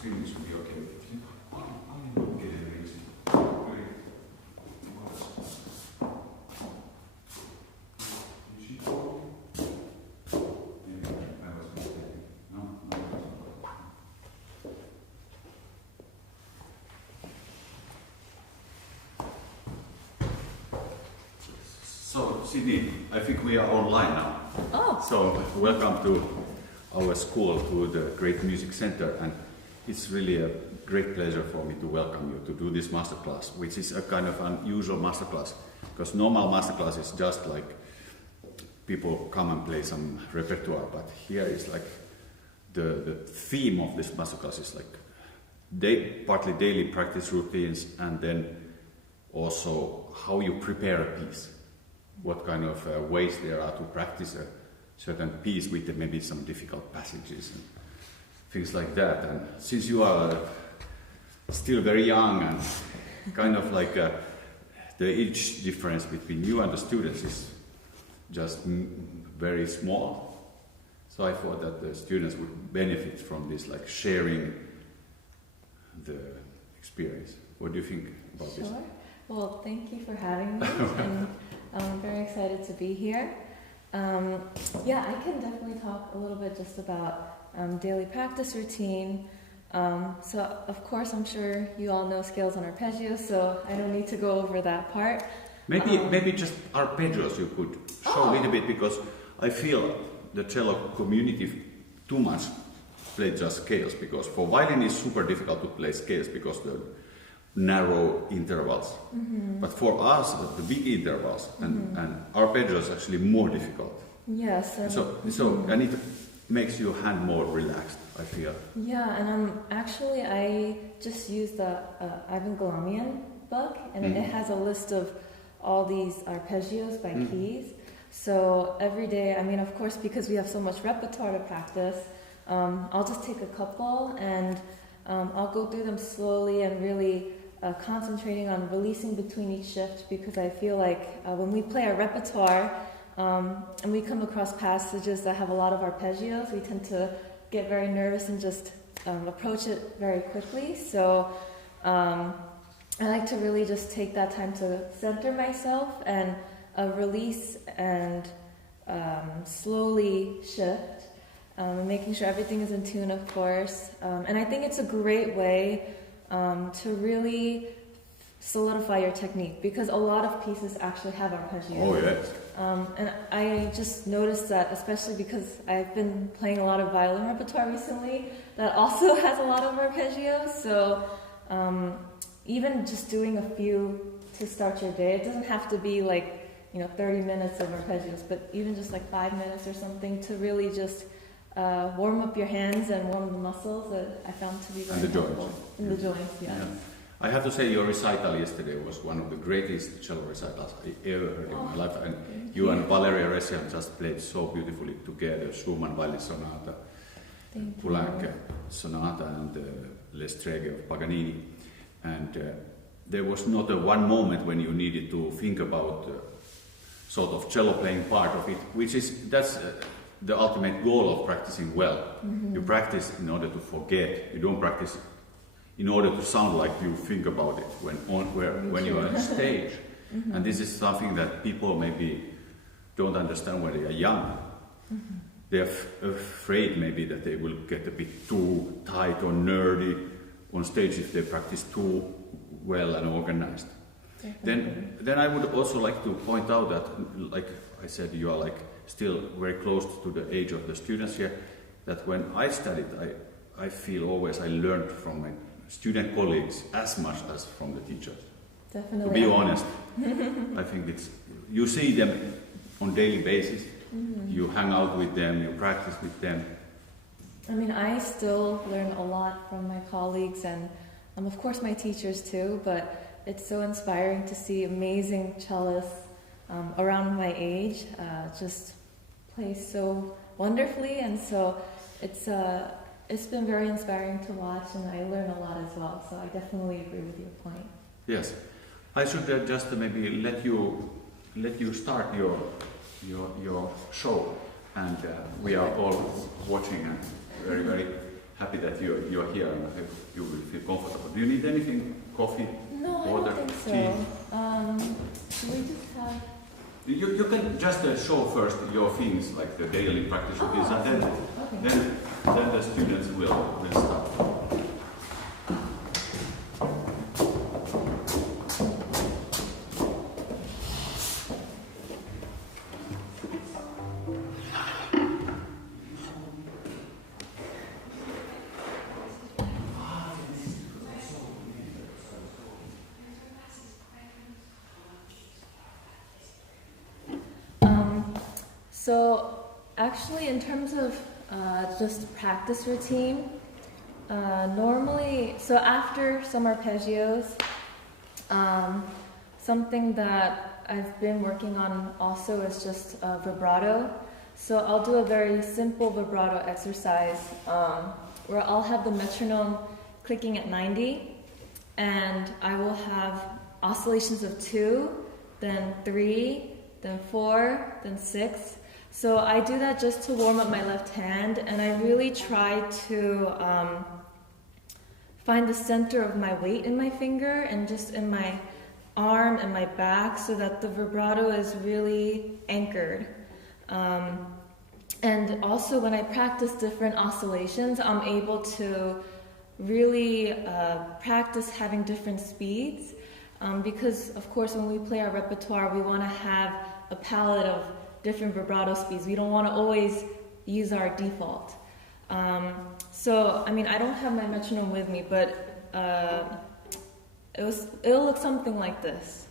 screen should be okay with you. So, Sydney, I think we are online now. Oh. So, welcome to our school, to the Great Music Center, and it's really a great pleasure for me to welcome you to do this masterclass, which is a kind of unusual masterclass, because normal masterclass is just like people come and play some repertoire, but here is like the theme of this masterclass is like partly daily practice routines, and then also how you prepare a piece, what kind of ways there are to practice a certain piece with maybe some difficult passages and things like that. And since you are still very young and kind of like the age difference between you and the students is just very small, so I thought that the students would benefit from this, like sharing the experience. What do you think about this? Sure. Well, thank you for having me, and I'm very excited to be here. Yeah, I can definitely talk a little bit just about daily practice routine. So, of course, I'm sure you all know scales and arpeggios, so I don't need to go over that part. Maybe just arpeggios you could show a little bit, because I feel the cello community too much play just scales, because for violin it's super difficult to play scales because the narrow intervals. Mm-hmm. But for us, the big intervals and arpeggios is actually more difficult. Yes. And it makes your hand more relaxed, I feel. Yeah, and I just used the Ivan Galamian book, and it has a list of all these arpeggios by keys. So every day, I mean, of course, because we have so much repertoire to practice, I'll just take a couple and I'll go through them slowly and really concentrating on releasing between each shift, because I feel like when we play our repertoire and we come across passages that have a lot of arpeggios, we tend to get very nervous and just approach it very quickly. So I like to really just take that time to center myself and release and slowly shift, making sure everything is in tune, of course. And I think it's a great way to really solidify your technique, because a lot of pieces actually have arpeggios. Oh, yes. And I just noticed that, especially because I've been playing a lot of violin repertoire recently, that also has a lot of arpeggios. So even just doing a few to start your day, it doesn't have to be like 30 minutes of arpeggios, but even just like 5 minutes or something to really just warm up your hands and warm the muscles, that I found to be very helpful. And the joints, yes. Yeah. I have to say your recital yesterday was one of the greatest cello recitals I ever heard in my life, and you and Valeria Ressian just played so beautifully together, Schumann Violin Sonata, Poulenc Sonata, and Le Streghe of Paganini, and there was not one moment when you needed to think about sort of cello playing part of it, that's the ultimate goal of practicing well. Mm-hmm. You practice in order to forget. You don't practice in order to sound like you think about it when you are on stage. Mm-hmm. And this is something that people maybe don't understand when they are young. Mm-hmm. They're afraid maybe that they will get a bit too tight or nerdy on stage if they practice too well and organized. Then I would also like to point out that, like I said, you are like still very close to the age of the students here, that when I studied, I feel always I learned from my student colleagues as much as from the teachers. Definitely. To be honest, I think you see them on daily basis, you hang out with them, you practice with them. I mean, I still learn a lot from my colleagues and of course my teachers too, but it's so inspiring to see amazing cellists around my age just play so wonderfully, and so it's been very inspiring to watch, and I learn a lot as well. So I definitely agree with your point. Yes, I should just maybe let you start your show, and we are all watching and very very happy that you're here and I hope you will feel comfortable. Do you need anything? Coffee? No, water? I don't think tea? so. Should we just have... You can just show first your things, like the daily practice routines, and then the students will start. So actually in terms of just practice routine, normally, so after some arpeggios, something that I've been working on also is just vibrato. So I'll do a very simple vibrato exercise where I'll have the metronome clicking at 90 and I will have oscillations of 2, then 3, then 4, then 6. So I do that just to warm up my left hand, and I really try to find the center of my weight in my finger and just in my arm and my back so that the vibrato is really anchored. And also when I practice different oscillations, I'm able to really practice having different speeds because of course when we play our repertoire we want to have a palette of different vibrato speeds. We don't want to always use our default. So, I mean, I don't have my metronome with me, but it'll look something like this.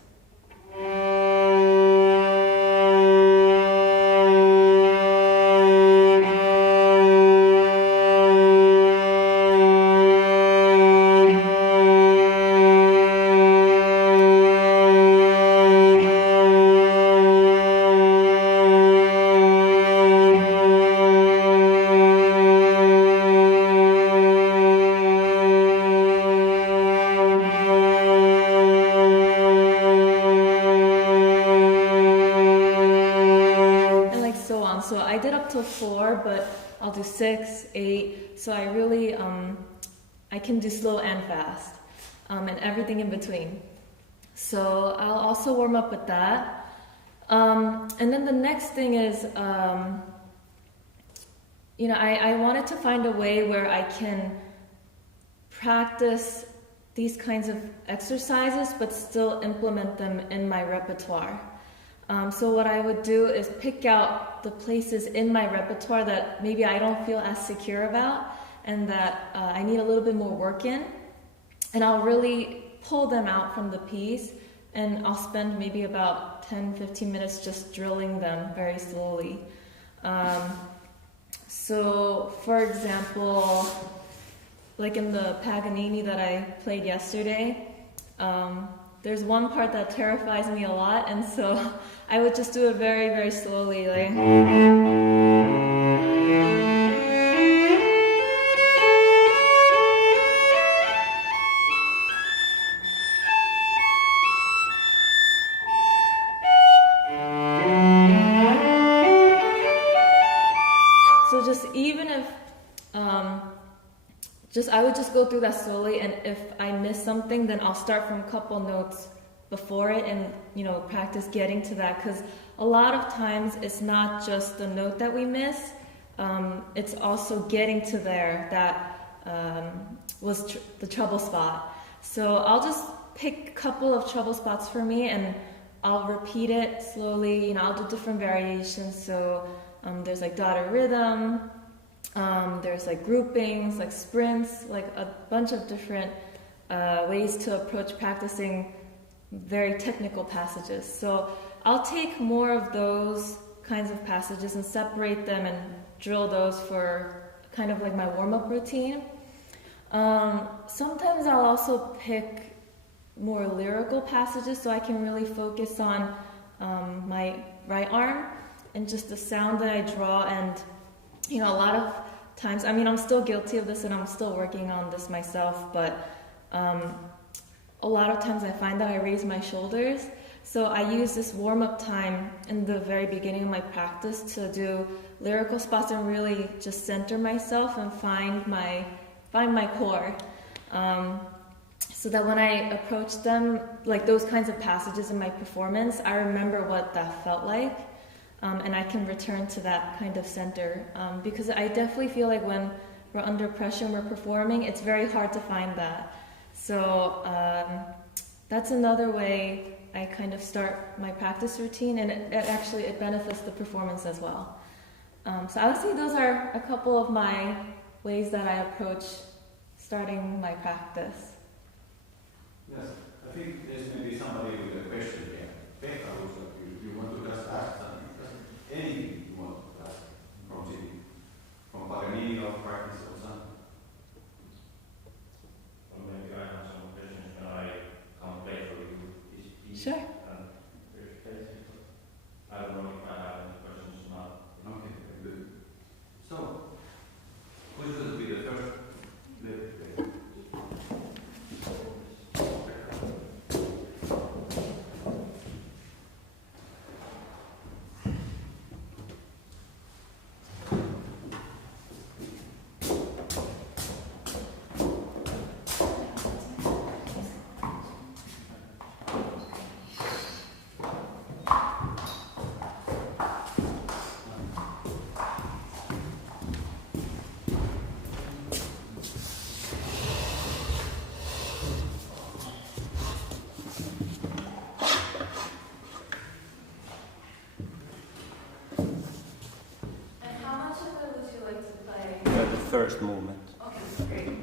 So I did up to 4, but I'll do 6, 8. So I really, I can do slow and fast, and everything in between. So I'll also warm up with that. And then the next thing is, you know, I wanted to find a way where I can practice these kinds of exercises, but still implement them in my repertoire. So what I would do is pick out the places in my repertoire that maybe I don't feel as secure about and that I need a little bit more work in. And I'll really pull them out from the piece and I'll spend maybe about 10-15 minutes just drilling them very slowly. So for example, like in the Paganini that I played yesterday, there's one part that terrifies me a lot, and so I would just do it very, very slowly, like. So just even if, I would just go through that slowly, and if I miss something, then I'll start from a couple notes before it and, you know, practice getting to that, because a lot of times it's not just the note that we miss, it's also getting to there that was the trouble spot. So I'll just pick a couple of trouble spots for me and I'll repeat it slowly, you know, I'll do different variations. So there's like dotted rhythm, there's like groupings, like sprints, like a bunch of different ways to approach practicing very technical passages. So I'll take more of those kinds of passages and separate them and drill those for kind of like my warm-up routine. Sometimes I'll also pick more lyrical passages so I can really focus on my right arm and just the sound that I draw. And, you know, a lot of times, I mean, I'm still guilty of this and I'm still working on this myself, but a lot of times I find that I raise my shoulders, So I use this warm-up time in the very beginning of my practice to do lyrical spots and really just center myself and find my core. So that when I approach them, like those kinds of passages in my performance, I remember what that felt like, and I can return to that kind of center. Because I definitely feel like when we're under pressure and we're performing, it's very hard to find that. So that's another way I kind of start my practice routine, and it benefits the performance as well. So I would say those are a couple of my ways that I approach starting my practice. Yes, I think there's maybe somebody with a question here. Pekka, looks like you want to just ask something. Anything you want to ask from Paganini or practice or something? Well, maybe I have some questions when I come play for you this piece. Sure. I don't know if I have any questions or not. Okay, good. So, who's going to be the first? First movement. Okay, great.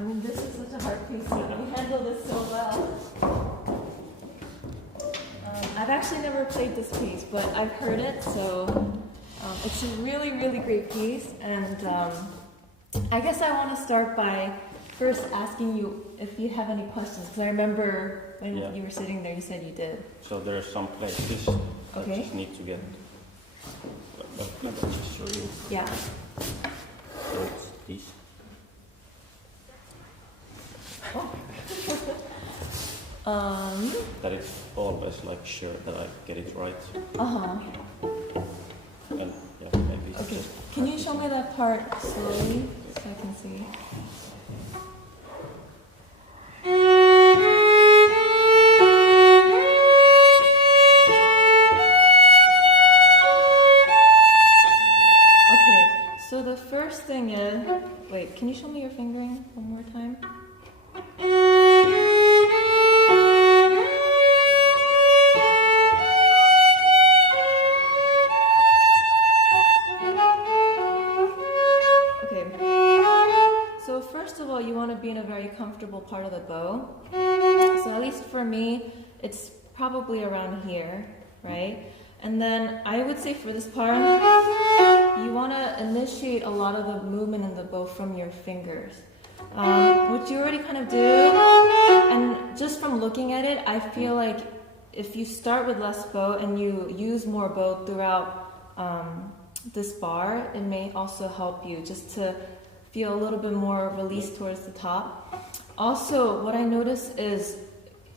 I mean, this is such a hard piece. You handle this so well. I've actually never played this piece, but I've heard it, so it's a really, really great piece. And I guess I want to start by first asking you if you have any questions, because I remember when you were sitting there, you said you did. So there are some places I just need to get. Let me just show you. Yeah. So it's these. That it's always like sure that I get it right. And yeah, maybe it's just. Can you show me that part slowly so I can see? Okay, so the first thing is, wait, can you show me your fingering one more time? You want to be in a very comfortable part of the bow. So at least for me, it's probably around here, right? And then I would say for this part, you want to initiate a lot of the movement in the bow from your fingers, which you already kind of do. And just from looking at it, I feel like if you start with less bow and you use more bow throughout this bar, it may also help you just to feel a little bit more release towards the top. Also, what I notice is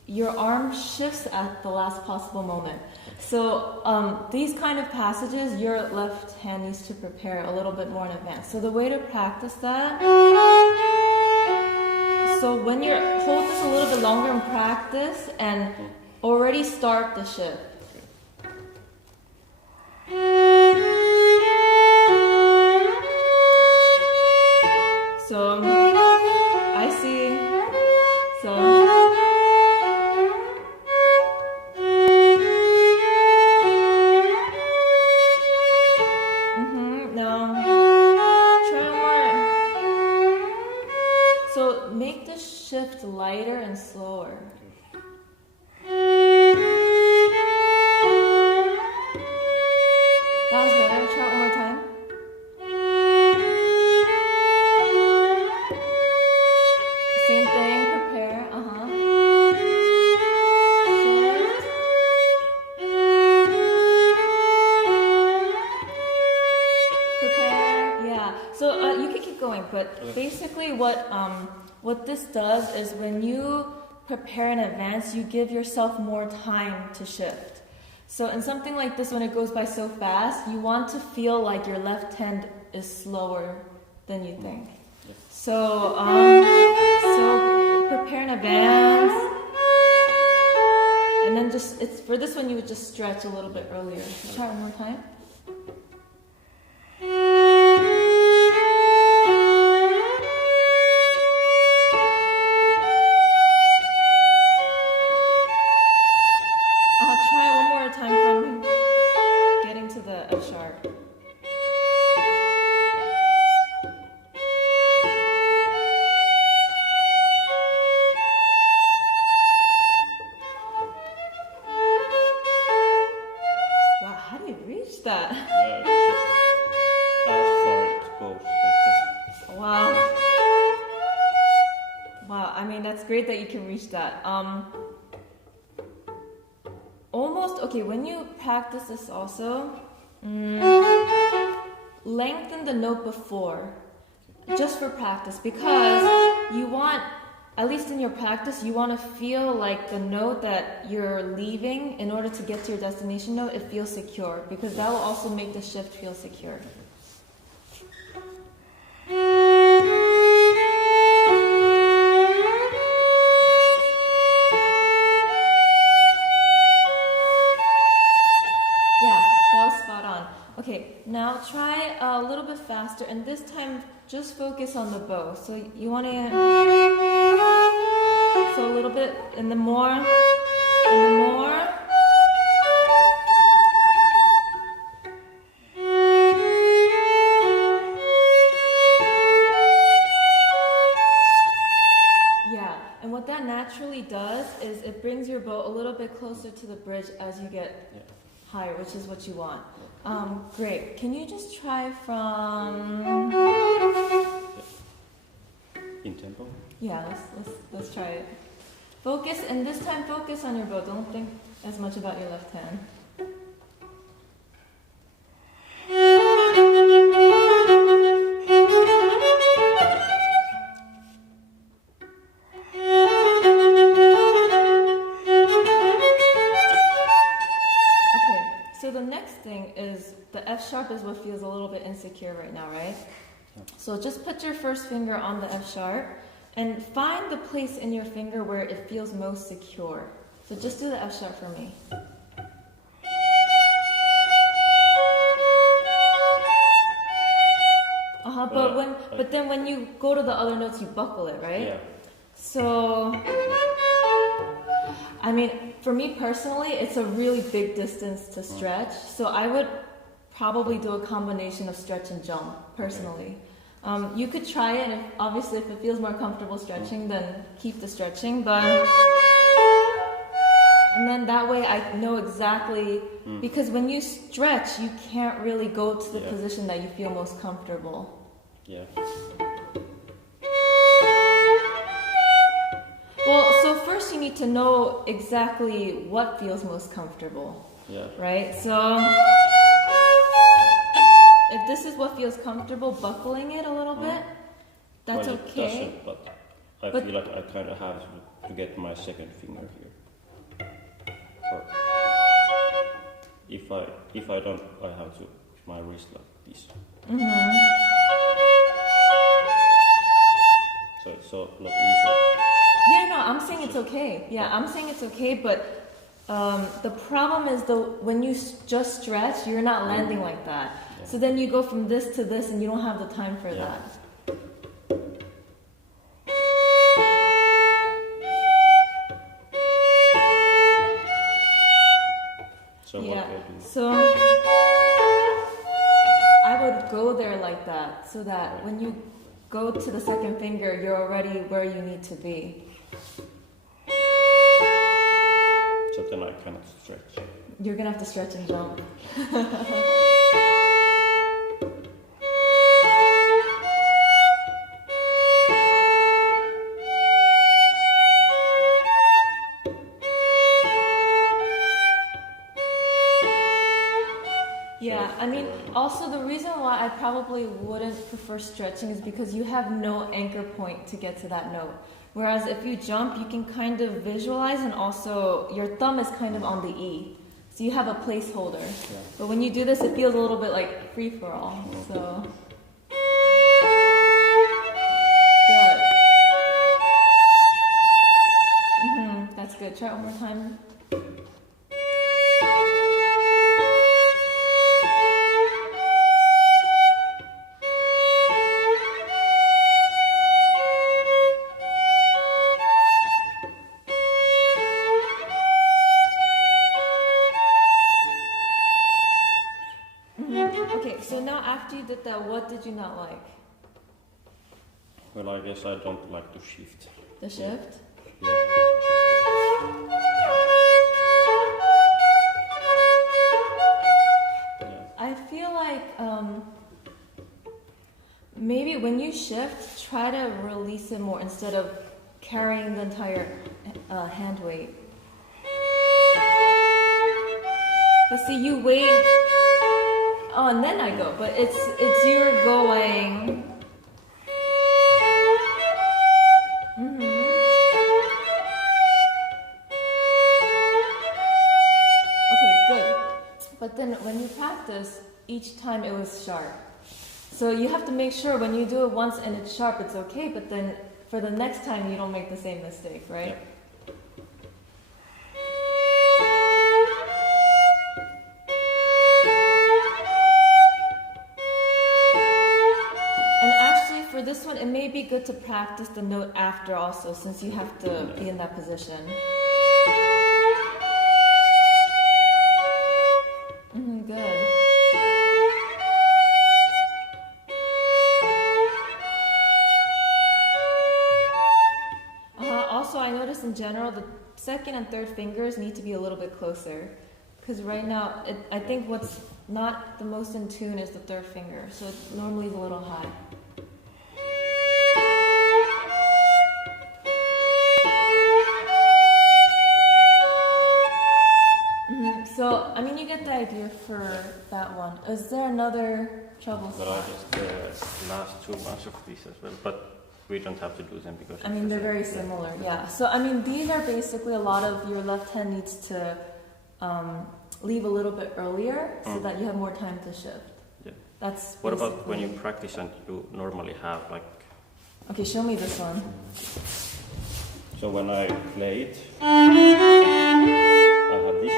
your arm shifts at the last possible moment. So these kind of passages, your left hand needs to prepare a little bit more in advance. So the way to practice that, So when you hold this a little bit longer in practice and already start the shift. So I see. So. No. Try more. So make the shift lighter and slower. That was better. Try it one more time. Same thing. Prepare. Shift. Prepare. Yeah. So you can keep going, but basically what this does is when you prepare in advance, you give yourself more time to shift. So in something like this, when it goes by so fast, you want to feel like your left hand is slower than you think. So prepare in advance, and then for this one you would just stretch a little bit earlier. So try it one more time. Try one more time from getting to the F sharp. Wow, how do you reach that? Yeah, as far as it goes. Wow. Wow, I mean, that's great that you can reach that. Almost, okay, when you practice this also, lengthen the note before, just for practice, because you want, at least in your practice, you want to feel like the note that you're leaving in order to get to your destination note, it feels secure, because that will also make the shift feel secure. Okay, now try a little bit faster, and this time just focus on the bow. So you want to, so a little bit, and the more, and the more. Yeah, and what that naturally does is it brings your bow a little bit closer to the bridge as you get higher, which is what you want. Great. Can you just try from In tempo? Yeah, let's try it. Focus, and this time focus on your bow. Don't think as much about your left hand. So the next thing is the F sharp is what feels a little bit insecure right now, right? So just put your first finger on the F sharp and find the place in your finger where it feels most secure. So just do the F sharp for me. But then when you go to the other notes, you buckle it, right? Yeah. So, I mean, for me personally, it's a really big distance to stretch. So I would probably do a combination of stretch and jump, personally. You could try it, and obviously if it feels more comfortable stretching, then keep the stretching. And then that way I know exactly, because when you stretch, you can't really go to the position that you feel most comfortable. Yeah. Well, so first you need to know exactly what feels most comfortable. Yeah. Right? So if this is what feels comfortable, buckling it a little bit, that's well, okay. It doesn't, but I feel like I kind of have to get my second finger here. Or if I don't, I have to my wrist like this. So it's a lot easier. I'm saying it's okay. Yeah, I'm saying it's okay, but the problem is when you just stretch, you're not landing like that. Yeah. So then you go from this to this, and you don't have the time for Yeah. that. So what Yeah. do I do? So I would go there like that, so that when you go to the second finger, you're already where you need to be. So then I cannot stretch. You're gonna have to stretch and jump. Yeah, I mean, also the reason why I probably wouldn't prefer stretching is because you have no anchor point to get to that note. Whereas if you jump, you can kind of visualize, and also your thumb is kind of on the E. So you have a placeholder. Yeah. But when you do this, it feels a little bit like free for all. So. Good. That's good. Try it one more time. Okay, so now after you did that, what did you not like? Well, I guess I don't like to shift. The shift? Yeah. I feel like maybe when you shift, try to release it more instead of carrying the entire hand weight. But see, you wait. Oh, and then I go, but it's you're going. Okay, good. But then when you practice, each time it was sharp. So you have to make sure when you do it once and it's sharp, it's okay, but then for the next time you don't make the same mistake, right? Yeah. And actually for this one, it may be good to practice the note after also, since you have to be in that position. Good. Also, I noticed in general the second and third fingers need to be a little bit closer. Because right now, I think what's not the most in tune is the third finger. So it normally is a little high. So, I mean, you get the idea for that one. Is there another trouble But I spot? just last 2 months of these as well. But we don't have to do them because. I mean, they're very similar, yeah. So, I mean, these are basically a lot of your left hand needs to leave a little bit earlier so that you have more time to shift. Yeah. That's What about basically- when you practice and you normally have like? Okay, show me this one. So when I play it, I have this.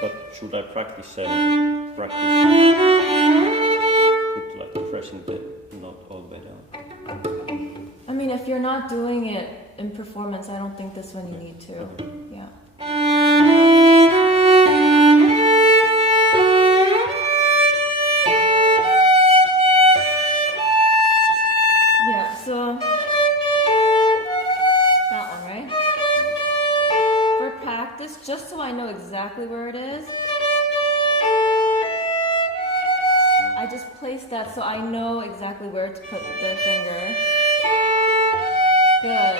But should I practice with like pressing the note all the way down? I mean, if you're not doing it in performance, I don't think this one you need to. Okay. Yeah. Yeah, so that one, right? For practice, just so I know exactly where it is, I just place that so I know exactly where to put their finger. Good.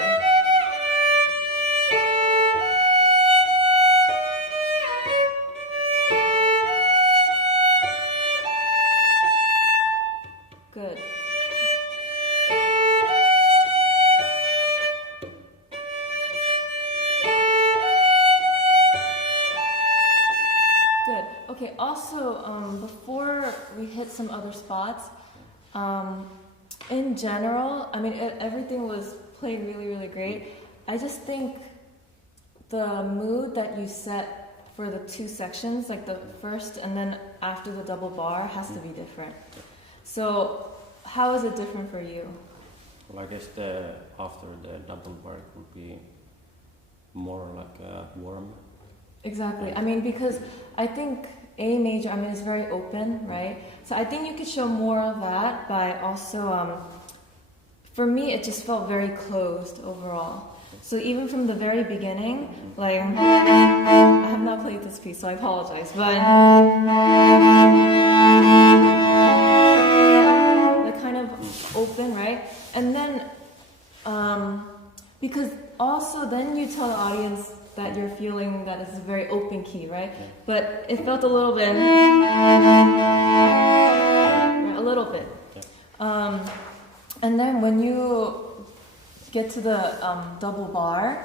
Good. Good. Okay, also, before we hit some other spots, in general, I mean, everything was play really, really great. I just think the mood that you set for the two sections, like the first and then after the double bar, has to be different. So how is it different for you? Well, I guess after the double bar it would be more like warm. Exactly. I mean, because I think A major, I mean, it's very open, right? So I think you could show more of that by also, for me, it just felt very closed overall. So even from the very beginning, like, I have not played this piece, so I apologize, but they're kind of open, right? And then, because also then you tell the audience that you're feeling that it's a very open key, right? Yeah. But it felt a little bit, right, a little bit. Yeah. And then when you get to the double bar,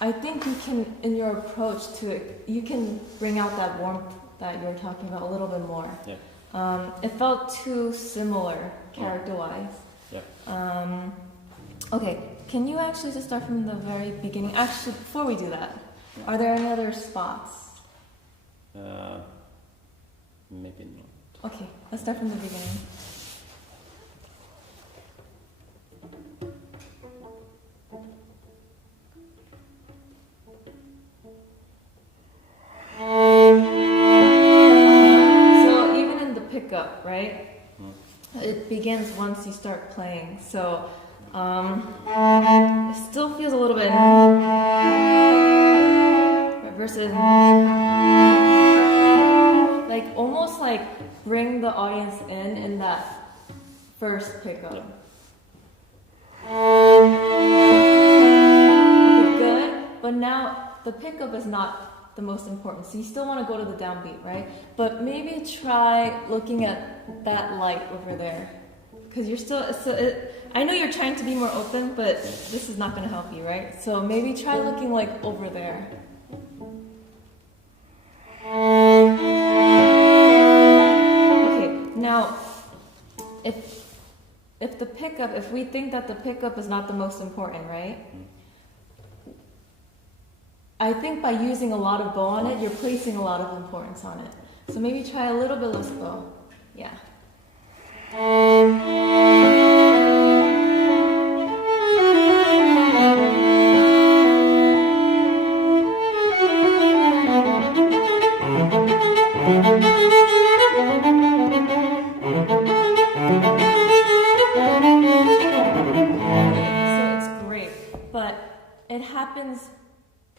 I think you can, in your approach to it, you can bring out that warmth that you're talking about a little bit more. Yeah. It felt too similar character-wise. Yeah. Okay, can you actually just start from the very beginning? Actually, before we do that, are there any other spots? Maybe not. Okay, let's start from the beginning. So even in the pickup, right? It begins once you start playing. So it still feels a little bit versus like almost like bring the audience in that first pickup. Okay, good. But now the pickup is not the most important. So you still want to go to the downbeat, right? But maybe try looking at that light over there. Because you're still, I know you're trying to be more open, but this is not going to help you, right? So maybe try looking like over there. Okay, now, if we think that the pickup is not the most important, right? I think by using a lot of bow on it, you're placing a lot of importance on it. So maybe try a little bit less bow. Yeah. So it's great, but it happens.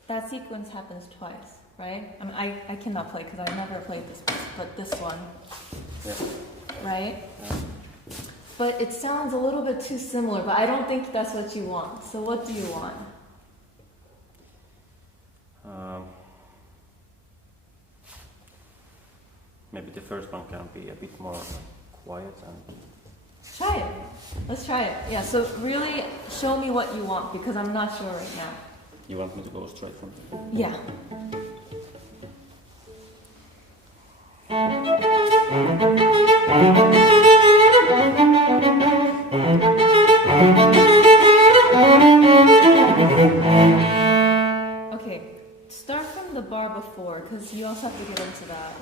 That sequence happens twice, right? I mean, I cannot play because I've never played this piece, but this one, right? But it sounds a little bit too similar, but I don't think that's what you want. So what do you want? Maybe the first one can be a bit more quiet and... Try it. Let's try it. Yeah, so really show me what you want because I'm not sure right now. You want me to go straight from here? Yeah. Okay, start from the bar before because you also have to get into that.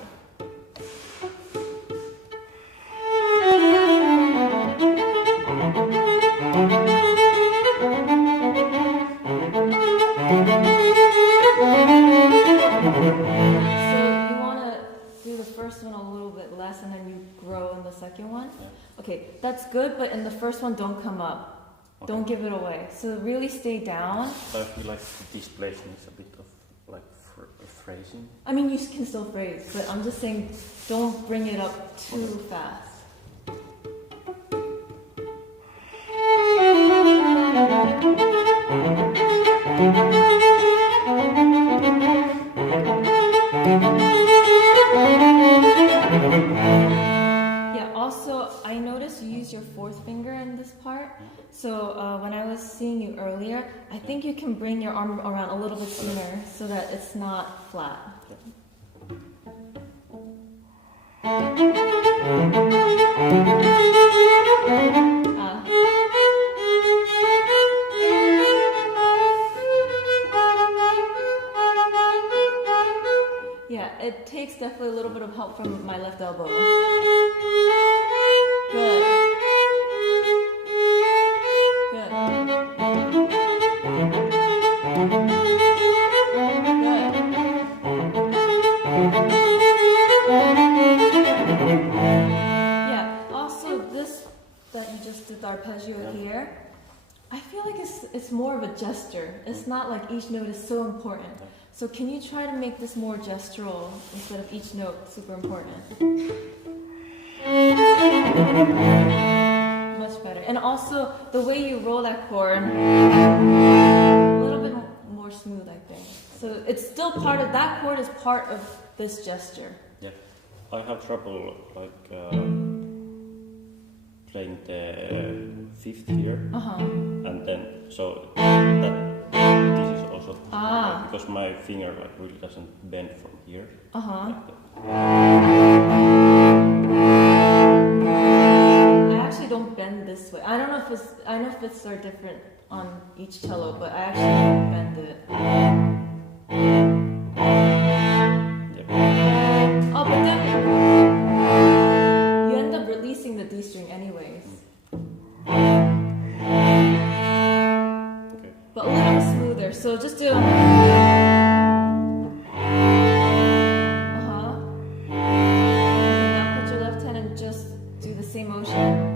And then you grow in the second one. Yeah. Okay, that's good, but in the first one, don't come up. Okay. Don't give it away. So really stay down. But I feel like this placement is a bit of like phrasing. I mean, you can still phrase, but I'm just saying don't bring it up too fast. Yeah, also, I noticed you use your fourth finger in this part. So when I was seeing you earlier, I think you can bring your arm around a little bit sooner so that it's not flat. it takes definitely a little bit of help from my left elbow. Good. Good. Yeah, also this that you just did the arpeggio here, I feel like it's more of a gesture. It's not like each note is so important. So can you try to make this more gestural instead of each note super important? Much better. And also the way you roll that chord, a little bit more smooth, I think. So it's still part of, that chord is part of this gesture. Yeah, I have trouble like playing the fifth here, and then so that this is also because my finger like really doesn't bend from here. Like I actually don't bend this way. I don't know if it's, I know fifths are different on each cello, but I actually don't bend it. Oh, but then you end up releasing the D string anyways. Okay. But a little smoother, so just do. Now put your left hand and just do the same motion.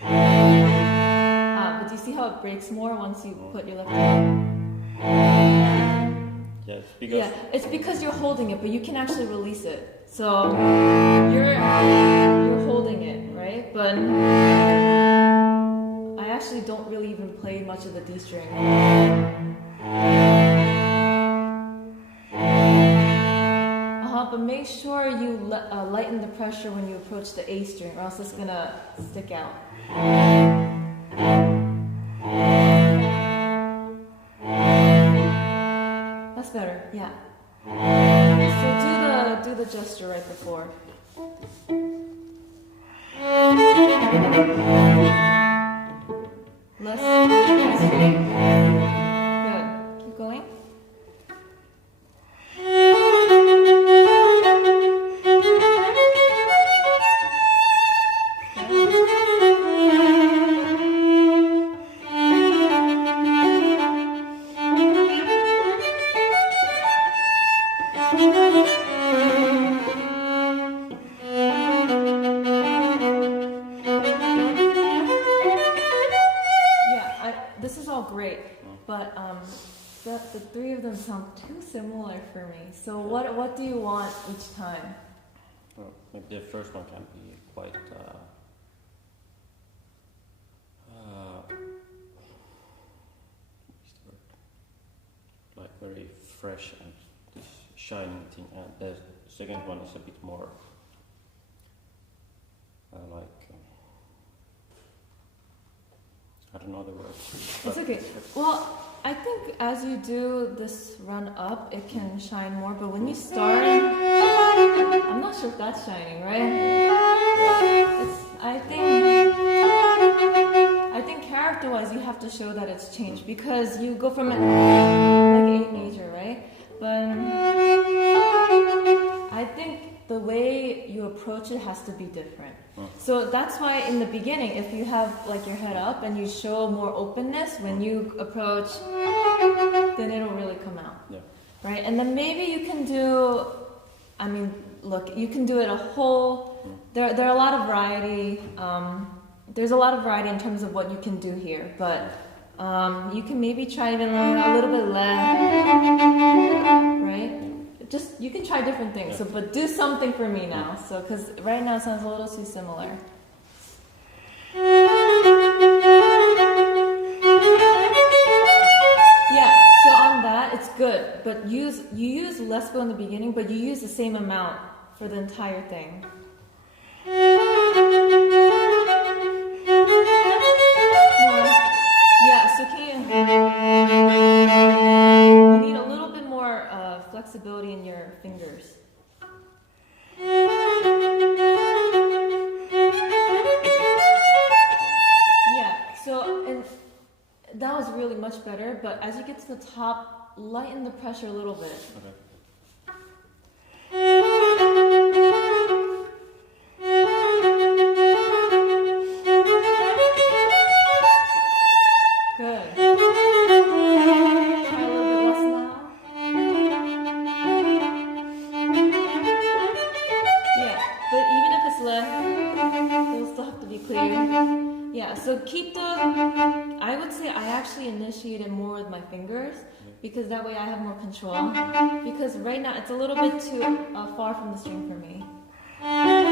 But do you see how it breaks more once you put your left hand? Yes, because it's because you're holding it, but you can actually release it. So you're holding it, right? But I actually don't really even play much of the D string. But make sure you lighten the pressure when you approach the A string, or else it's gonna stick out. That's better, yeah. So do the gesture right before. Less. Good. Keep going. This is all great, but the three of them sound too similar for me. So what do you want each time? well, maybe the first one can be quite like very fresh and this shining thing, and the second one is a bit more like I don't know the words. It's okay. Well, I think as you do this run up, it can shine more. But when you start, I'm not sure if that's shining, right? I think character-wise, you have to show that it's changed because you go from like A major, right? But I think the way you approach it has to be different. So that's why in the beginning, if you have like your head up and you show more openness when you approach, then it'll really come out. Yeah. Right? And then maybe you can do, I mean, look, you can do it a whole, there are a lot of variety, there's a lot of variety in terms of what you can do here, but you can maybe try even a little bit less, right? Just, you can try different things, so, but do something for me now, so, because right now it sounds a little too similar. Yeah, so on that, it's good, but you use less bow in the beginning, but you use the same amount for the entire thing. More. Yeah, so you need a little bit more flexibility in your fingers. Yeah, so and that was really much better, but as you get to the top, lighten the pressure a little bit. Okay. actually initiate it more with my fingers because that way I have more control. Because right now it's a little bit too far from the string for me. Oh,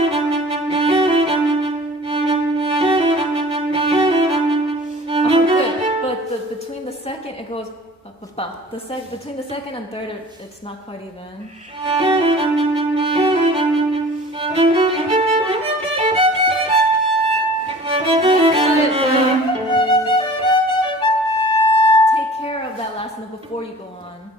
good. But between the second, it goes between the second and third, it's not quite even. Take care of that last note before you go on.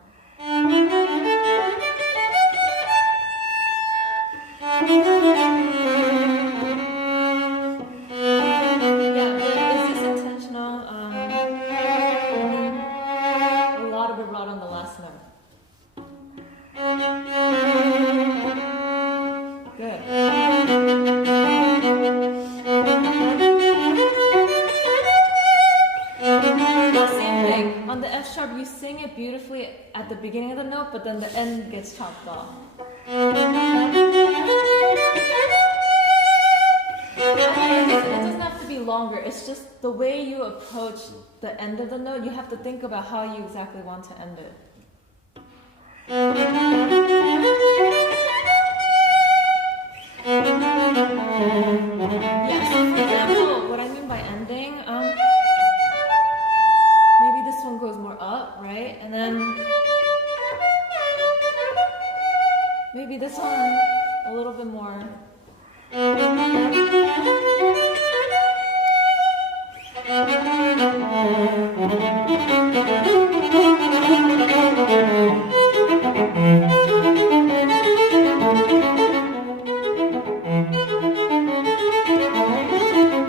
You sing it beautifully at the beginning of the note, but then the end gets chopped off. It doesn't have to be longer. It's just the way you approach the end of the note. You have to think about how you exactly want to end it. Yeah, so for example, what I mean by ending, maybe this one goes more up, right? And then maybe this one a little bit more.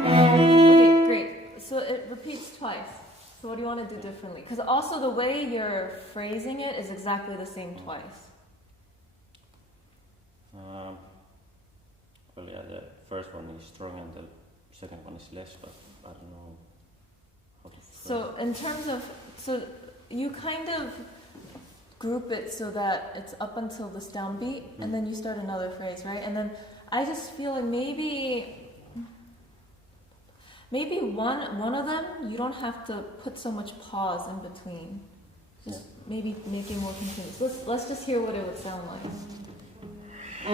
Okay, great. So it repeats twice. So what do you want to do differently? Because also the way you're phrasing it is exactly the same twice. Well, yeah, the first one is strong and the second one is less, but I don't know how to phrase. So in terms of, so you kind of group it so that it's up until this downbeat, and then you start another phrase, right? And then I just feel like maybe one of them, you don't have to put so much pause in between. Just maybe make it more continuous. Let's just hear what it would sound like. Yeah,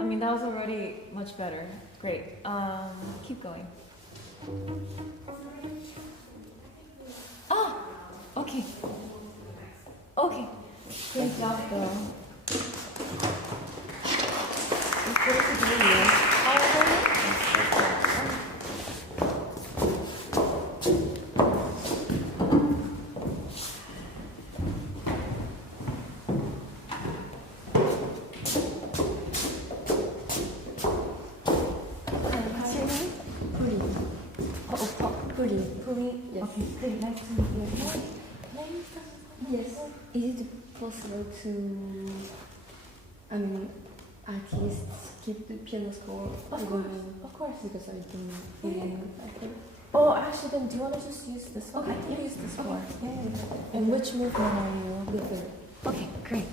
I mean that was already much better. Great. Keep going. Ah, okay. Okay. Great job, though. Yes. Okay, good. Nice to meet you. Yes. Is it possible to, at least skip the piano score? Of course. Because I can. Oh, actually, then do you want to just use this one? Okay, I can use this okay. one. Yeah. And which movement are you? The third. Okay, great.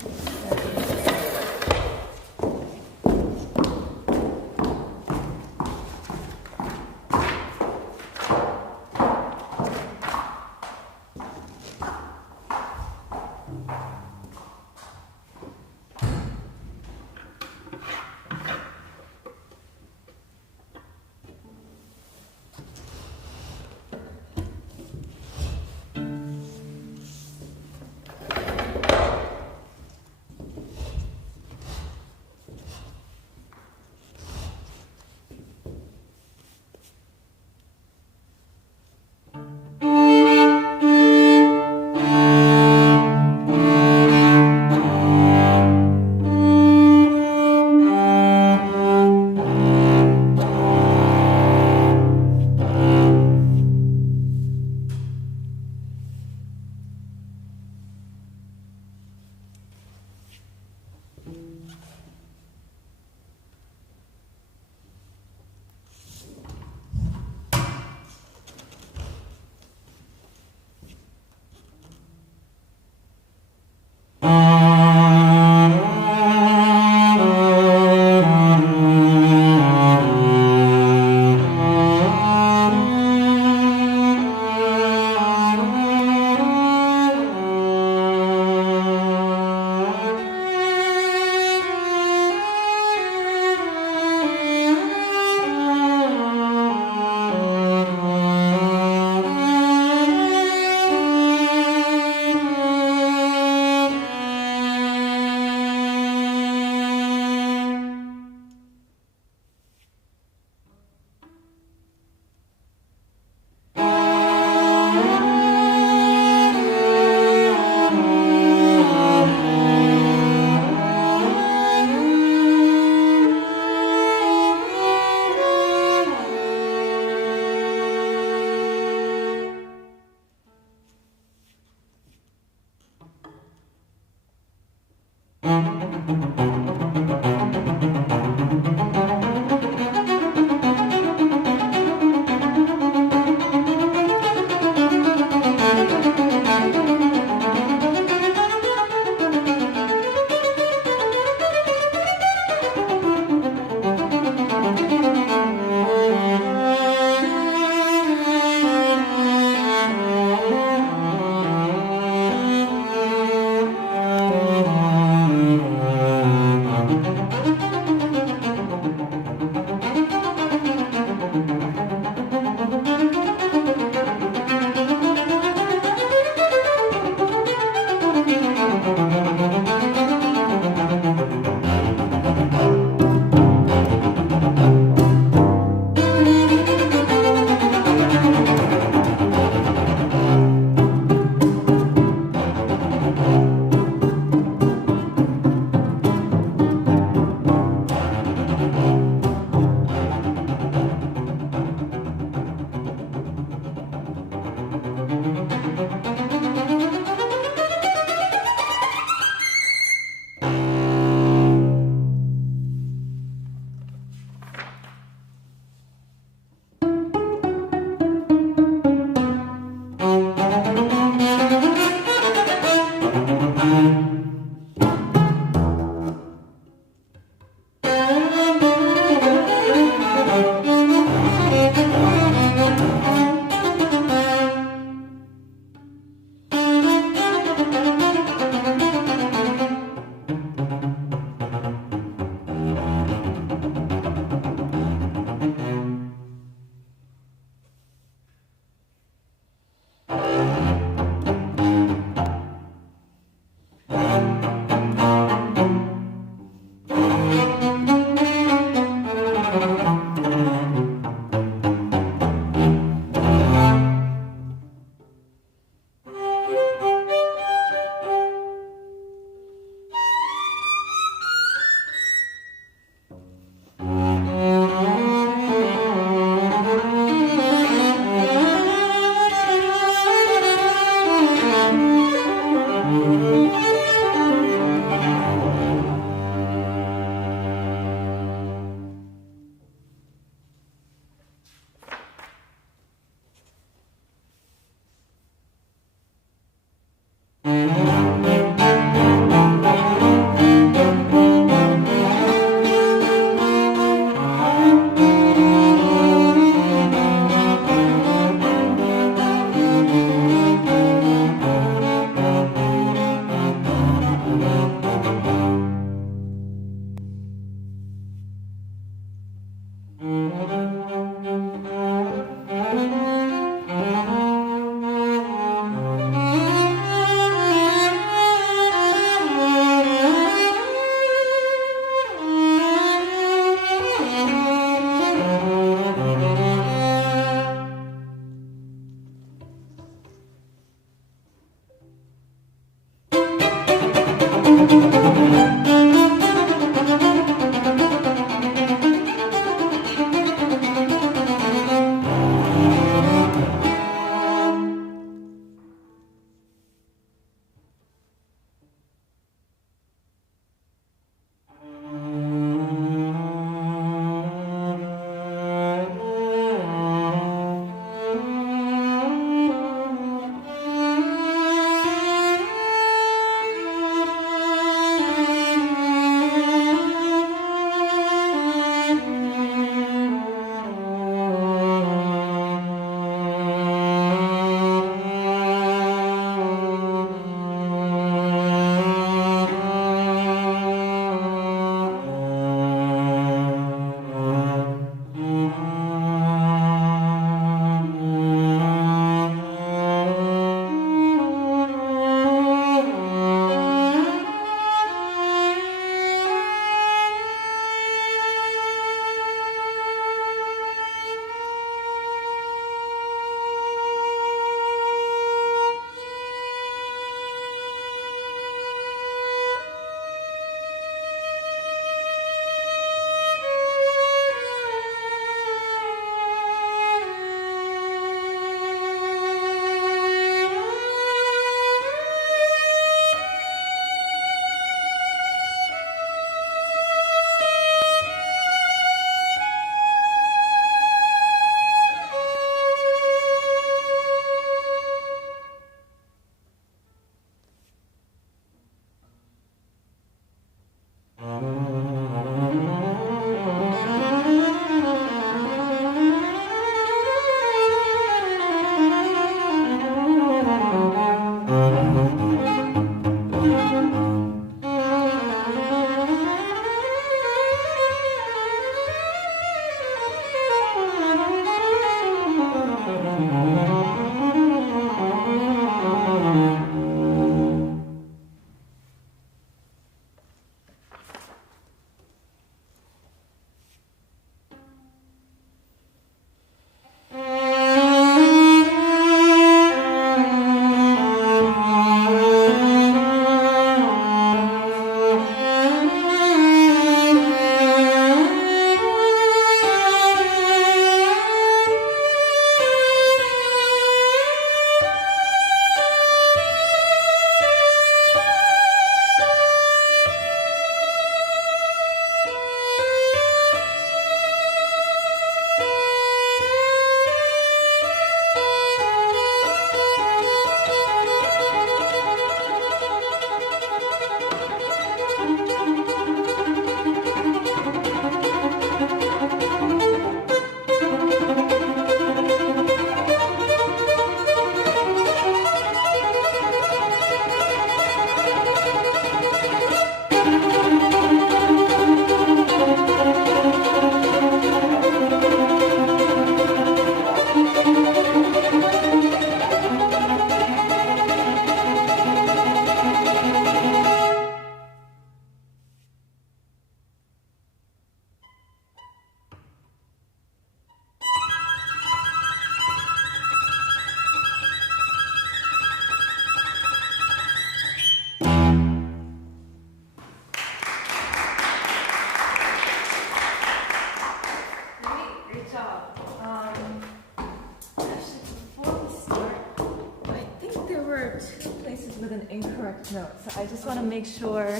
incorrect note. So I just want to make sure.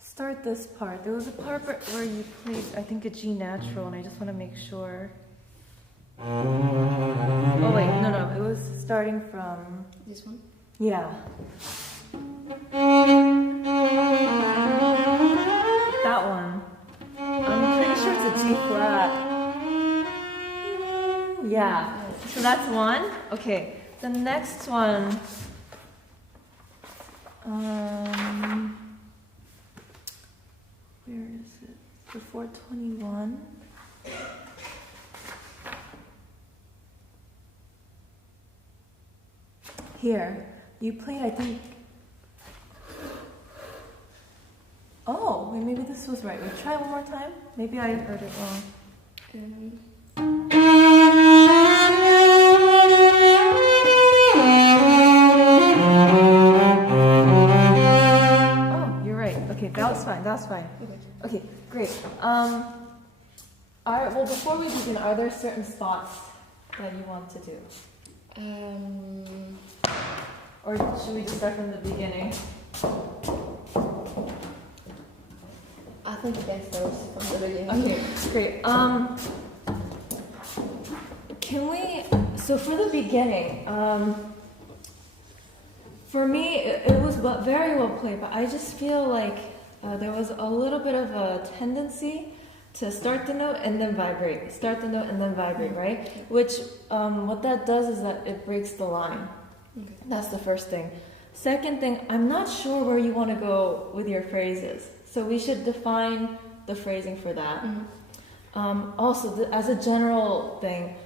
Start this part. There was a part where you played, I think, a G natural, and I just want to make sure. Oh wait, no, it was starting from This one? yeah. That one. I'm pretty sure it's a G flat. Yeah. So that's one. Okay. The next one. Where is it? The 421. Here, you played, I think. Oh, wait, maybe this was right. Wait, try it one more time. Maybe I heard it wrong. Oh, you're right. Okay, that's fine. That's fine. Okay, great. All right. Well, before we begin, are there certain spots that you want to do? Or should we just start from the beginning? I think you can start from the beginning. Okay, great. Can we? So for the beginning, for me, it was very well played, but I just feel like there was a little bit of a tendency to start the note and then vibrate, start the note and then vibrate, right? Which, what that does is that it breaks the line. Okay. That's the first thing. Second thing, I'm not sure where you want to go with your phrases, so we should define the phrasing for that. Also, as a general thing,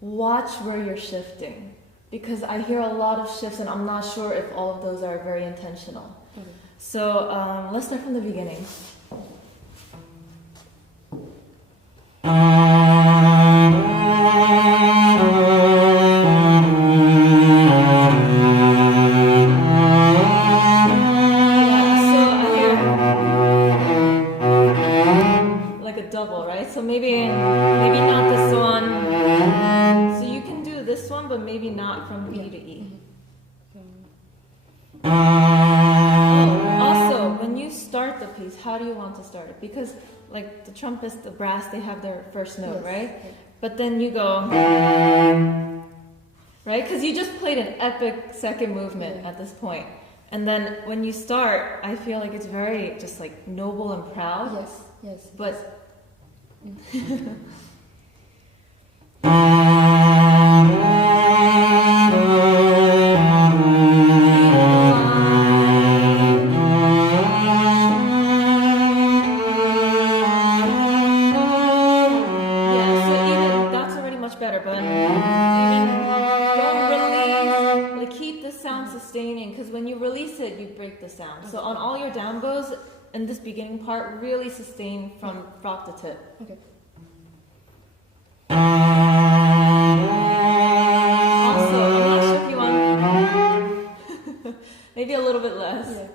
watch where you're shifting, because I hear a lot of shifts and I'm not sure if all of those are very intentional. Okay. So let's start from the beginning. So maybe not this one. So you can do this one, but maybe not from B to E. Also, when you start the piece, how do you want to start it? Because like the trumpets, the brass, they have their first note, Yes. right? But then you go, right? Because you just played an epic second movement at this point. And then when you start, I feel like it's very just like noble and proud. Yes. But the sound. So on all your down bows, in this beginning part, really sustain from frog to tip. Okay. Also, I'm not sure if you want maybe a little bit less. Yeah.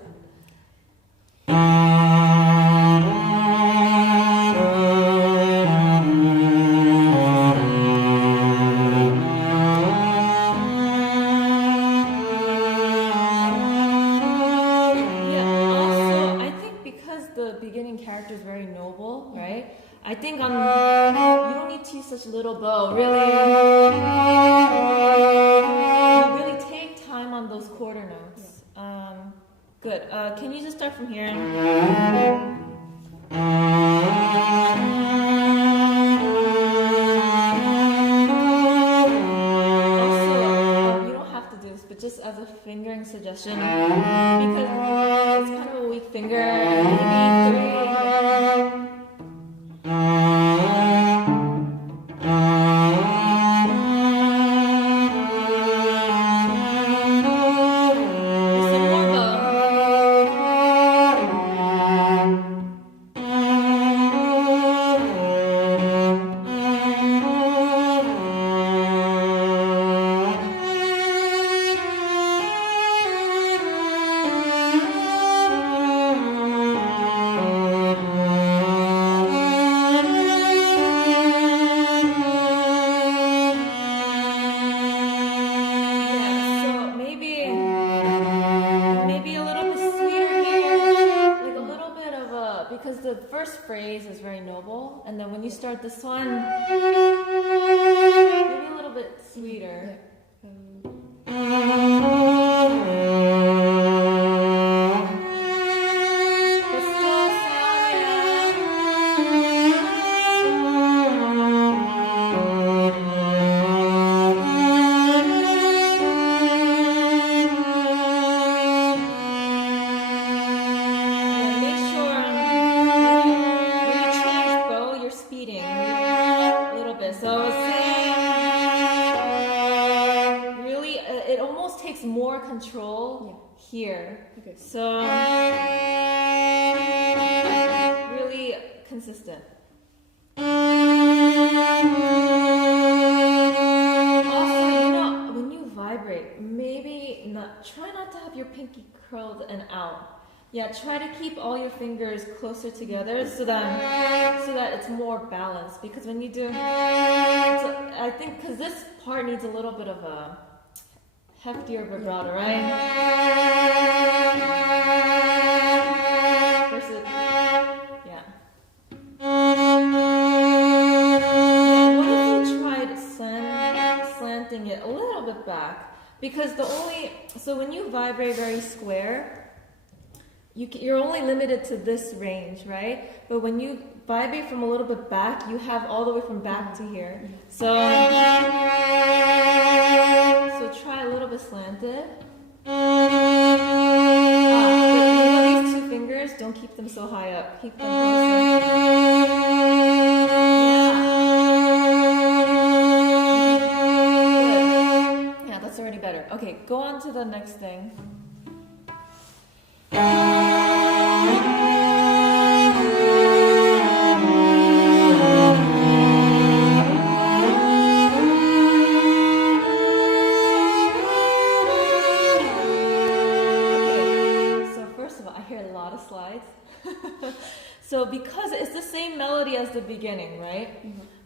I think you don't need to use such little bow. Really take time on those quarter notes. Good. Can you just start from here? Also, you don't have to do this, but just as a fingering suggestion, because it's kind of a weak finger. Maybe 3. Start this one, maybe a little bit sweeter. But still sound, So really consistent. Also, when you vibrate, maybe try not to have your pinky curled and out. Yeah, try to keep all your fingers closer together so that it's more balanced. Because when you do, I think because this part needs a little bit of a heftier vibrato, right? Versus, yeah. What if you tried slanting it a little bit back? Because so when you vibrate very square, you're only limited to this range, right? But when you vibrate from a little bit back, you have all the way from back to here. So try a little bit slanted. But these two fingers, don't keep them so high up. Keep them closer. Good. Yeah, that's already better. Okay, go on to the next thing. So because it's the same melody as the beginning, right?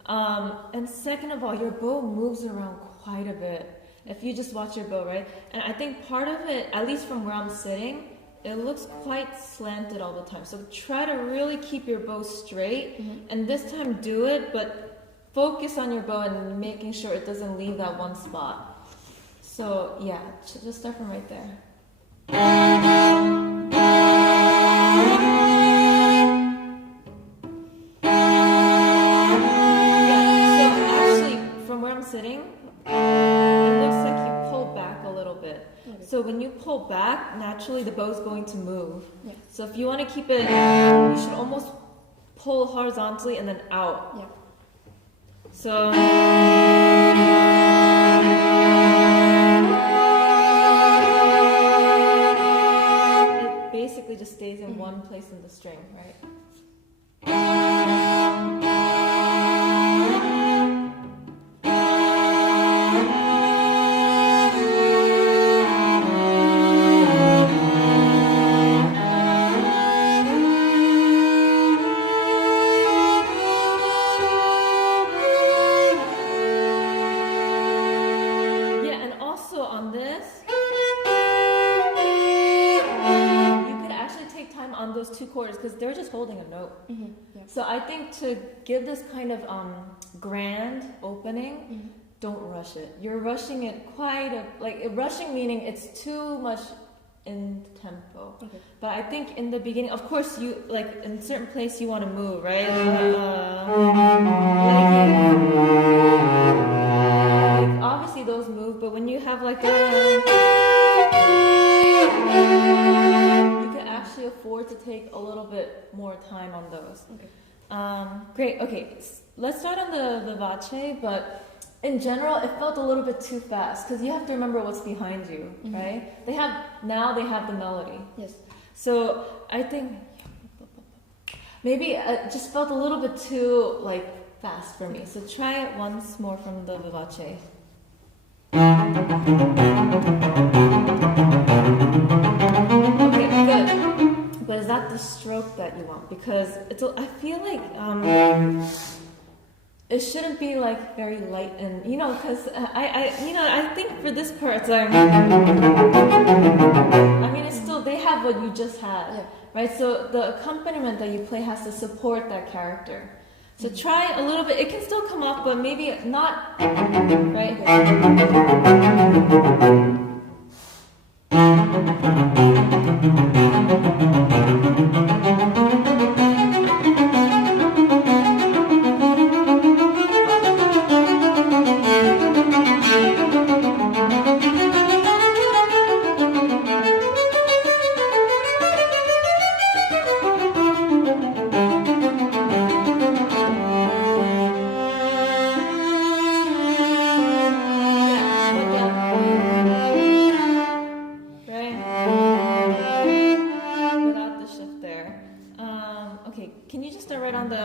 And second of all, your bow moves around quite a bit. If you just watch your bow, right? And I think part of it, at least from where I'm sitting, it looks quite slanted all the time. So try to really keep your bow straight. And this time do it, but focus on your bow and making sure it doesn't leave that one spot. So yeah, just start from right there. Sitting, it looks like you pull back a little bit. Okay. So when you pull back, naturally the bow's going to move. Yeah. So if you want to keep it, you should almost pull horizontally and then out. Yeah. So it basically just stays in one place in the string, right? Because they're just holding a note. Yeah. So I think to give this kind of grand opening, don't rush it. You're rushing it rushing meaning it's too much in tempo. Okay. But I think in the beginning, of course, you in certain place you want to move, right? Obviously those move, but when you have afford to take a little bit more time on those. Okay. Great. Okay, let's start on the vivace, but in general, it felt a little bit too fast because you have to remember what's behind you, right? They have the melody. Yes. So I think maybe it just felt a little bit too fast for me. So try it once more from the vivace. Okay, good. But is that the stroke that you want? Because I feel like it shouldn't be very light and because I think for this part it's it's still they have what you just had, right? So the accompaniment that you play has to support that character. So try a little bit. It can still come off, but maybe not, right? Right? start on the.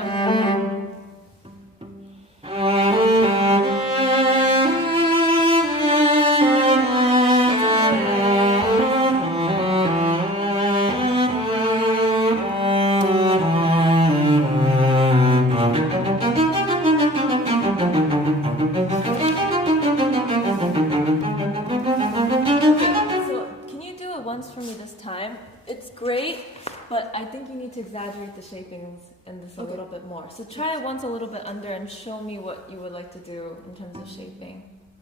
For me this time. It's great, but I think you need to exaggerate the shapings in this a little bit more. So try it once a little bit under and show me what you would like to do in terms of shaping.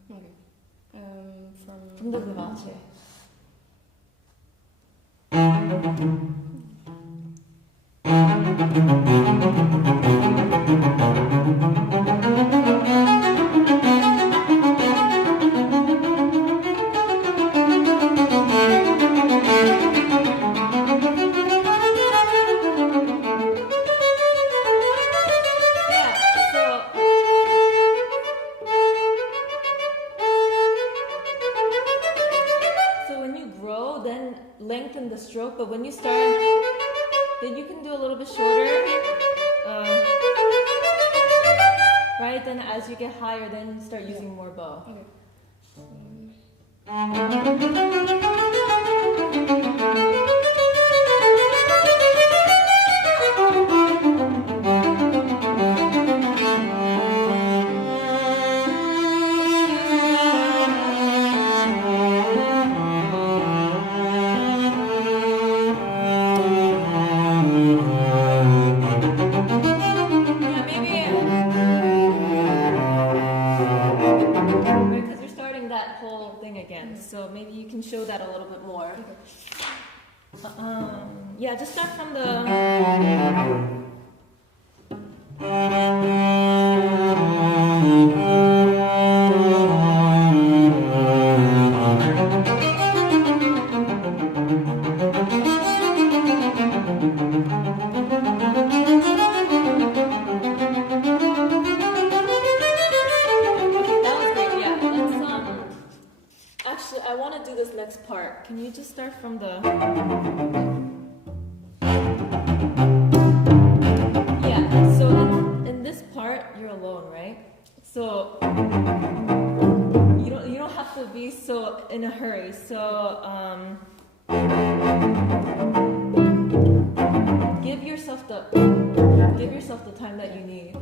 Okay. From the vivace. Lengthen the stroke, but when you start, then you can do a little bit shorter. Right? Then as you get higher, then start using more bow. Okay. So maybe you can show that a little bit more. Yeah, just start from the. Part. Can you just start from the. Yeah, so in this part you're alone, right? So you don't have to be so in a hurry. So give yourself the time that you need.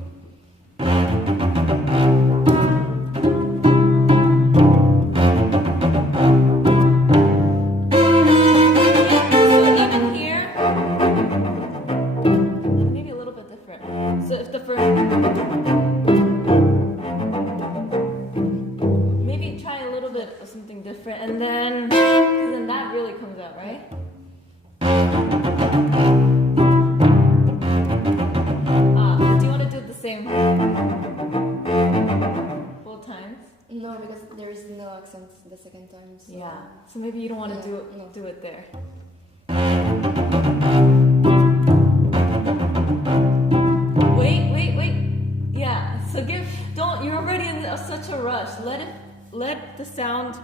Maybe try a little bit of something different, and then that really comes out, right? Do you want to do the same both times? No, because there is no accent the second time. So yeah. So maybe you don't want to do it there. Wait. Yeah. So you're already in such a rush. Let the sound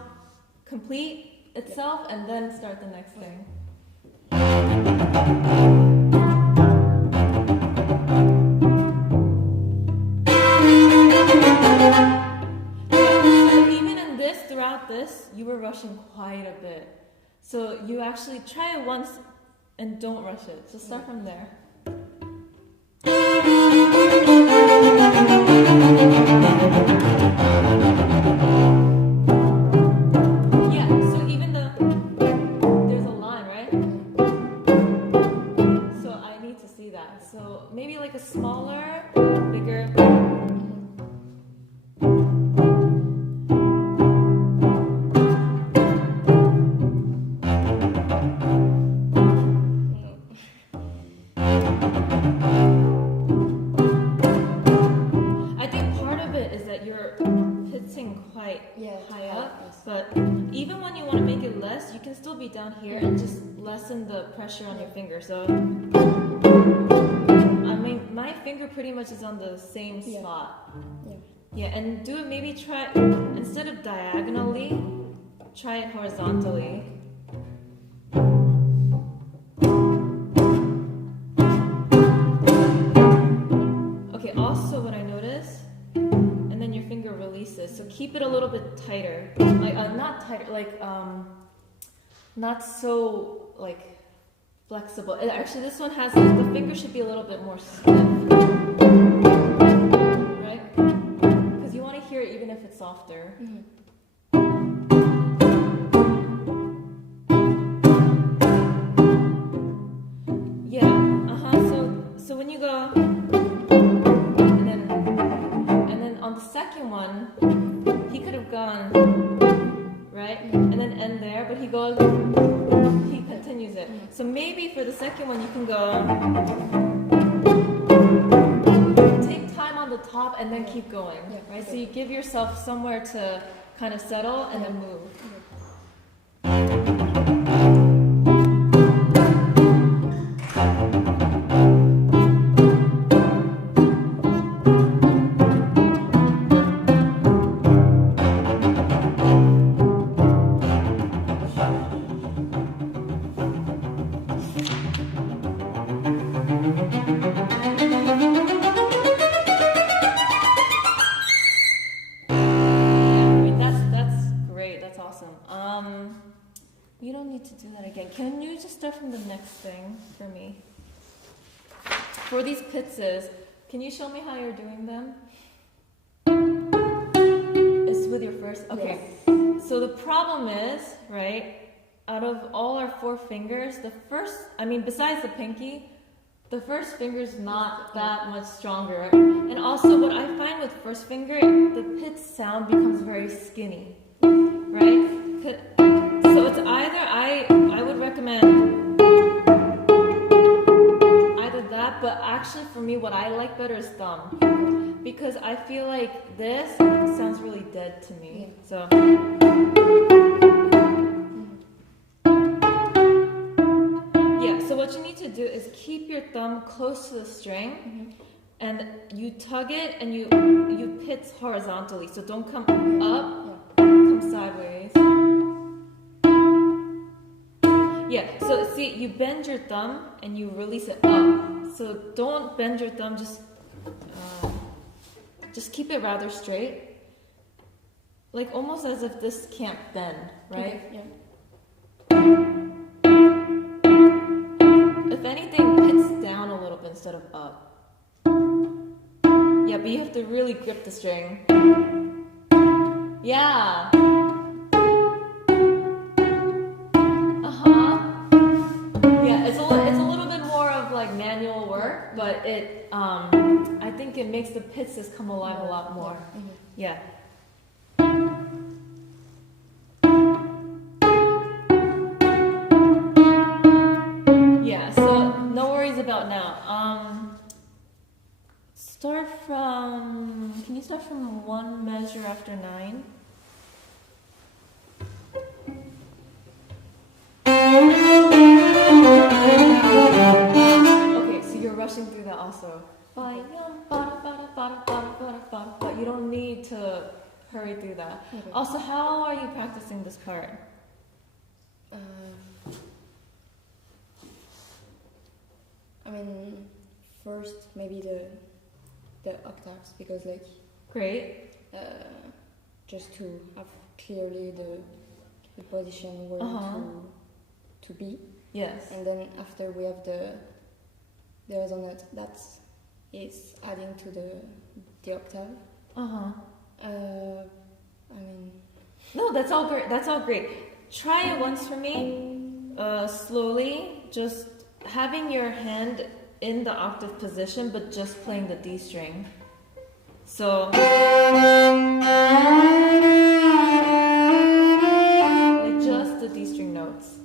complete itself and then start the next thing. Even in this, throughout this, you were rushing quite a bit. So you actually try it once and don't rush it. Just start from there. Yeah, so even there's a line, right? So I need to see that. So maybe like a smaller, bigger. High up, but even when you want to make it less, you can still be down here and just lessen the pressure on your finger. So, I mean, my finger pretty much is on the same spot. Yeah, and do it. Maybe try instead of diagonally, try it horizontally. bit tighter, like not tighter, like not so like flexible. Actually, this one has the finger should be a little bit more stiff, right? Because you want to hear it even if it's softer. Mhm. So when you go, and then on the second one, he could have gone, right? And then end there, but he continues it. So maybe for the second one, you can go, take time on the top and then keep going, right? So you give yourself somewhere to kind of settle and then move. You don't need to do that again. Can you just start from the next thing for me? For these pizzas, can you show me how you're doing them? It's with your first? Okay. Yes. So the problem is, right, out of all our 4 fingers, the first, besides the pinky, the first finger is not that much stronger. And also what I find with first finger, the pitch sound becomes very skinny, right? So it's either, I would recommend either that, but actually for me what I like better is thumb. Because I feel like this sounds really dead to me. So so what you need to do is keep your thumb close to the string, and you tug it and you pitch horizontally. So don't come up, come sideways. Yeah, so see, you bend your thumb and you release it up. So don't bend your thumb, just keep it rather straight. Like almost as if this can't bend, right? Okay, yeah. If anything, pitch down a little bit instead of up. Yeah, but you have to really grip the string. Yeah. It's a little bit more of like manual work, but I think it makes the pitches come alive a lot more. Yeah. Yeah, so no worries about now. Can you start from 1 measure after 9? Okay, so you're rushing through that also. But you don't need to hurry through that. Okay. Also, how are you practicing this part? First maybe the octaves, because like great. Just to have clearly the position where to be. Yes. And then after we have the resonance that is adding to the octave. No, that's all great. That's all great. Try it once for me. Slowly, just having your hand in the octave position, but just playing the D string. So like just the D string notes.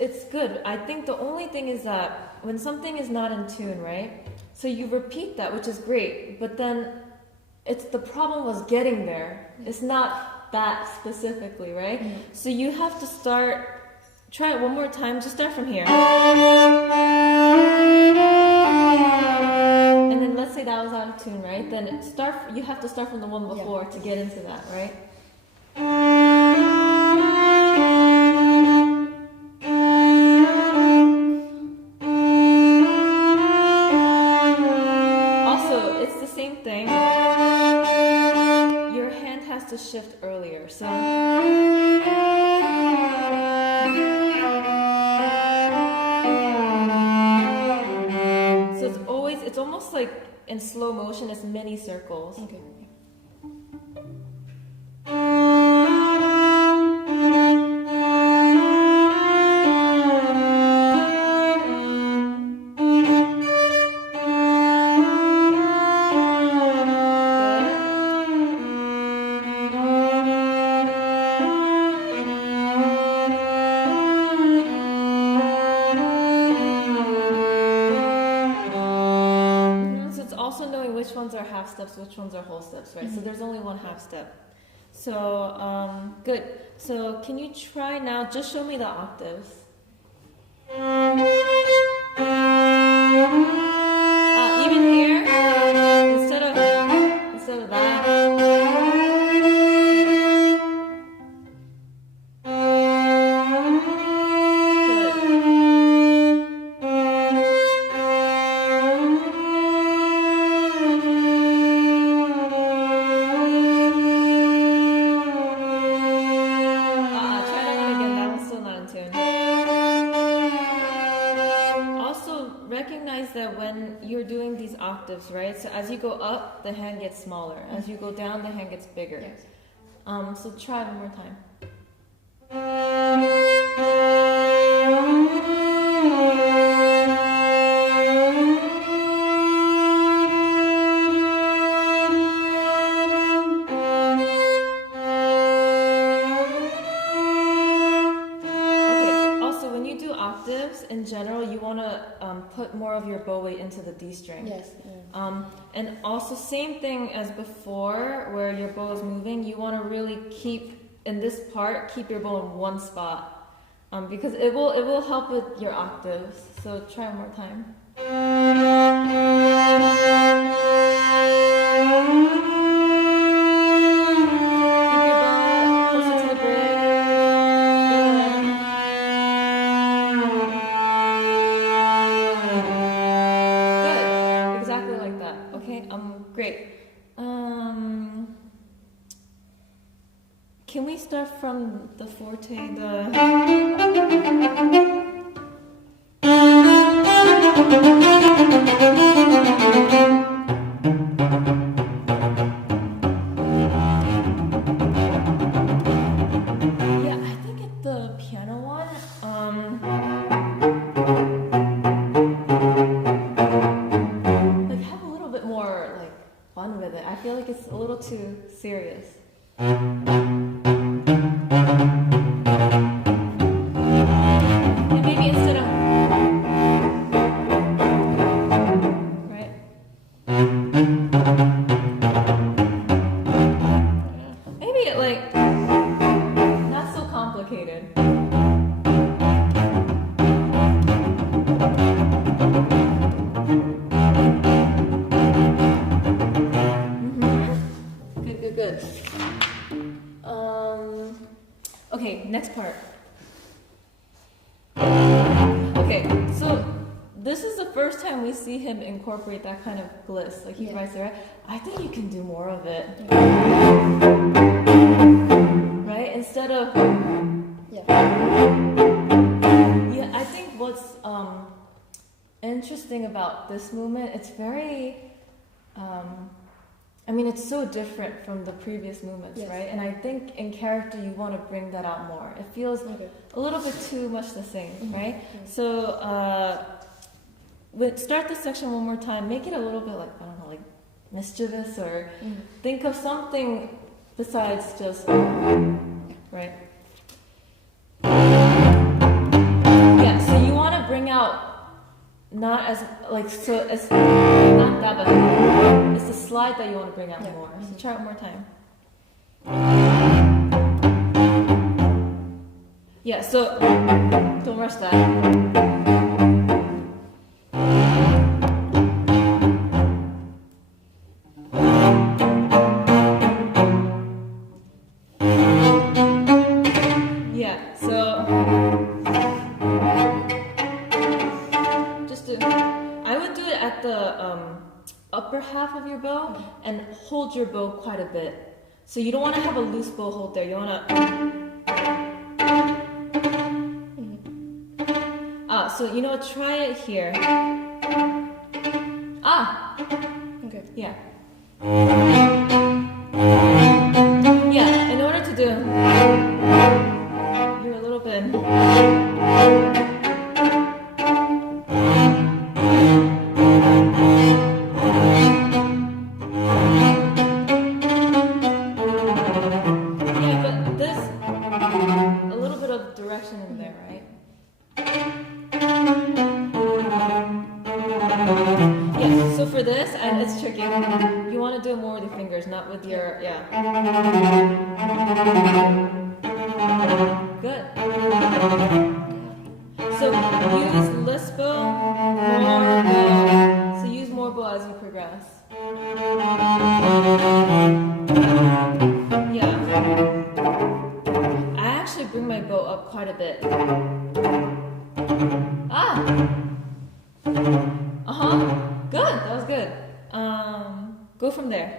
It's good. I think the only thing is that when something is not in tune, right? So you repeat that, which is great, but then the problem was getting there. It's not that specifically, right? So you have to try it one more time. Just start from here. And then let's say that was out of tune, right? Then you have to start from the one before to get into that, right? almost like in slow motion, it's many circles. Okay. So it's also knowing which ones are half steps, which ones are whole steps, right? So there's only one half step. So, good. So can you try now, just show me the octaves. Even here, instead of that. Try that one again. That one's still not in tune. Also, recognize that when you're doing these octaves, right? So as you go up, the hand gets smaller. As you go down, the hand gets bigger. Yes. So try one more time. Octaves in general, you want to put more of your bow weight into the D string. Yes. And also same thing as before, where your bow is moving. You want to really keep in this part, keep your bow in one spot, because it will help with your octaves. So try one more time. Keep your bow closer to the bridge. Great. Can we start from the forte? Yeah, I think at the piano one. Like have a little bit more like fun with it. I feel like it's a little too serious. And maybe instead of right. Maybe like not so complicated. Good. Okay, next part. Okay, so this is the first time we see him incorporate that kind of gliss. Like he writes there. I think you can do more of it. Right? Instead of yeah, I think what's interesting about this movement, it's very I mean, it's so different from the previous movements, right? And I think in character, you want to bring that out more. It feels a little bit too much the same, right? So, start this section one more time. Make it a little bit like, I don't know, like mischievous, or think of something besides just, right? Yeah, so you want to bring out not as like so it's not that, but it's the slide that you want to bring out more. So try it one more time. Yeah, so don't rush that. Yeah, so I would do it at the upper half of your bow and hold your bow quite a bit. So you don't want to have a loose bow hold there. You want to. So you know what? Try it here. Okay. Yeah. Yeah, in order to do, you're a little bit. Yeah, but this, a little bit of direction in there, right? Yeah, so for this, and it's tricky, you want to do it more with your fingers, not with your, yeah. Good. So use less bow, more bow. So use more bow as you progress. Yeah. I actually bring my bow up quite a bit. Ah! Uh-huh. Good. That was good. Go from there.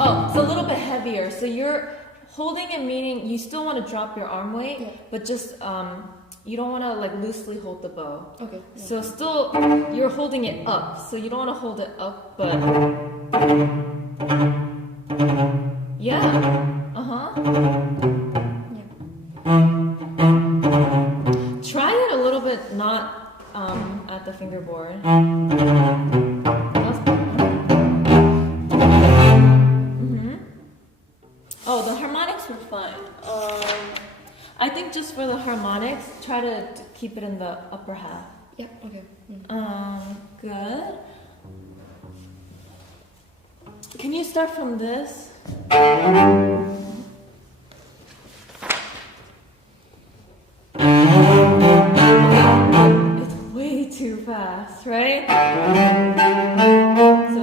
Oh, it's a little bit heavier. So you're holding it, meaning you still want to drop your arm weight, Yeah. but just you don't want to like loosely hold the bow. Okay. Yeah. So still, you're holding it up. So you don't want to hold it up, but yeah. Uh-huh. Yeah. Try it a little bit, not at the fingerboard. Oh, the harmonics were fun. I think just for the harmonics, try to keep it in the upper half. Yeah. Okay. Good. Can you start from this? It's way too fast, right? So,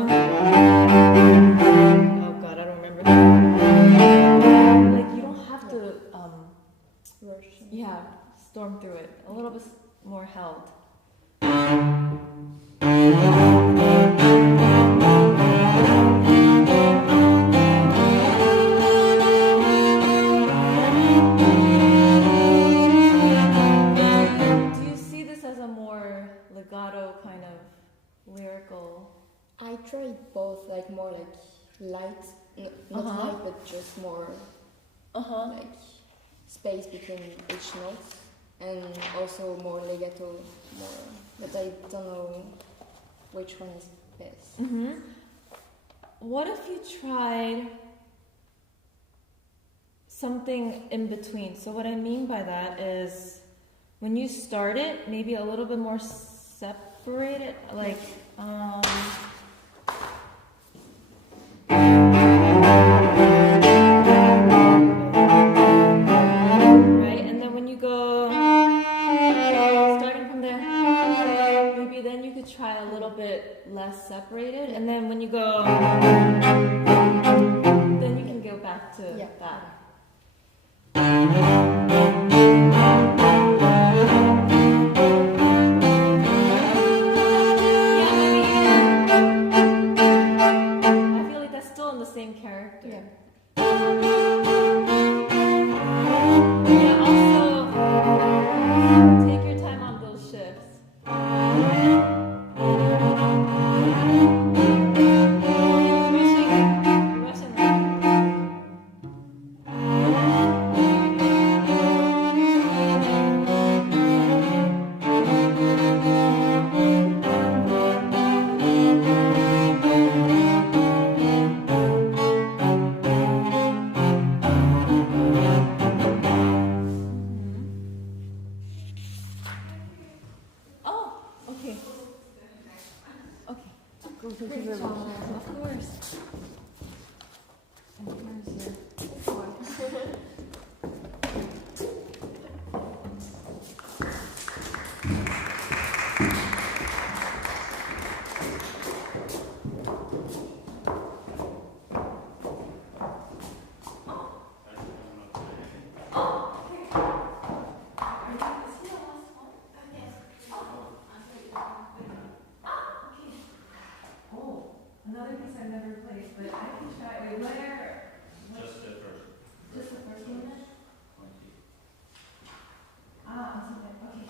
oh god, I don't remember. Like you don't have to, Rush. yeah, storm through it. A little bit more held. Do you see this as a more legato kind of lyrical? I tried both, like more like light, not Uh-huh. light, but just more like space between each note, and also more legato, more. But I don't know which one is best. What if you tried something in between? So what I mean by that is when you start it, maybe a little bit more separated, like right, and then when you go starting from there, maybe then you could try a little bit less separated, and then when you go, then you can go back to that. Yeah, maybe. I feel like that's still in the same character. Yeah. Yeah, also take your time on those shifts. You're rushing. Oh, okay. Okay. Go to the river. Of course. And here's your another piece I've never played, but I can try. Wait, where? Just the first. Just the first one? Ah, okay.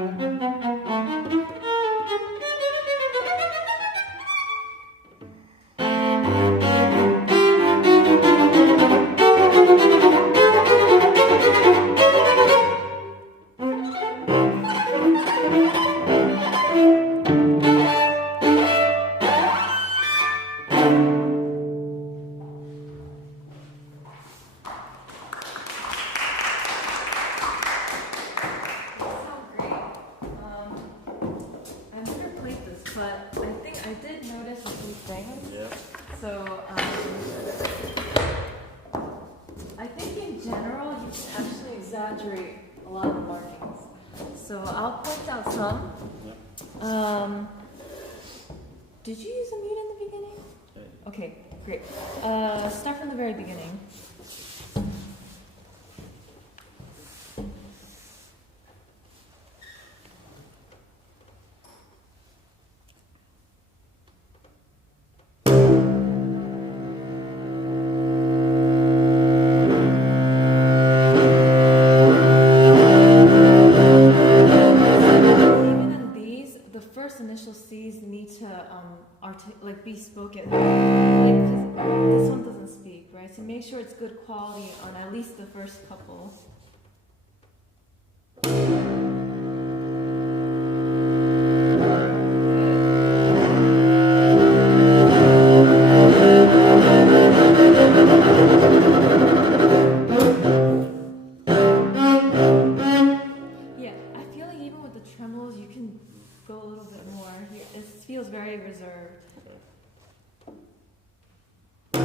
I've never played this, but I think I did notice a few things. Yeah. So, I think in general you can actually exaggerate a lot of the markings. So I'll point out some. Did you use a mute in the beginning? Okay, great. Start from the very beginning. Initial C's need to be spoken, like 'cause this one doesn't speak, right? So make sure it's good quality on at least the first couple. Yeah, I feel like even with the tremolos, you can go a little bit more. It feels very reserved. How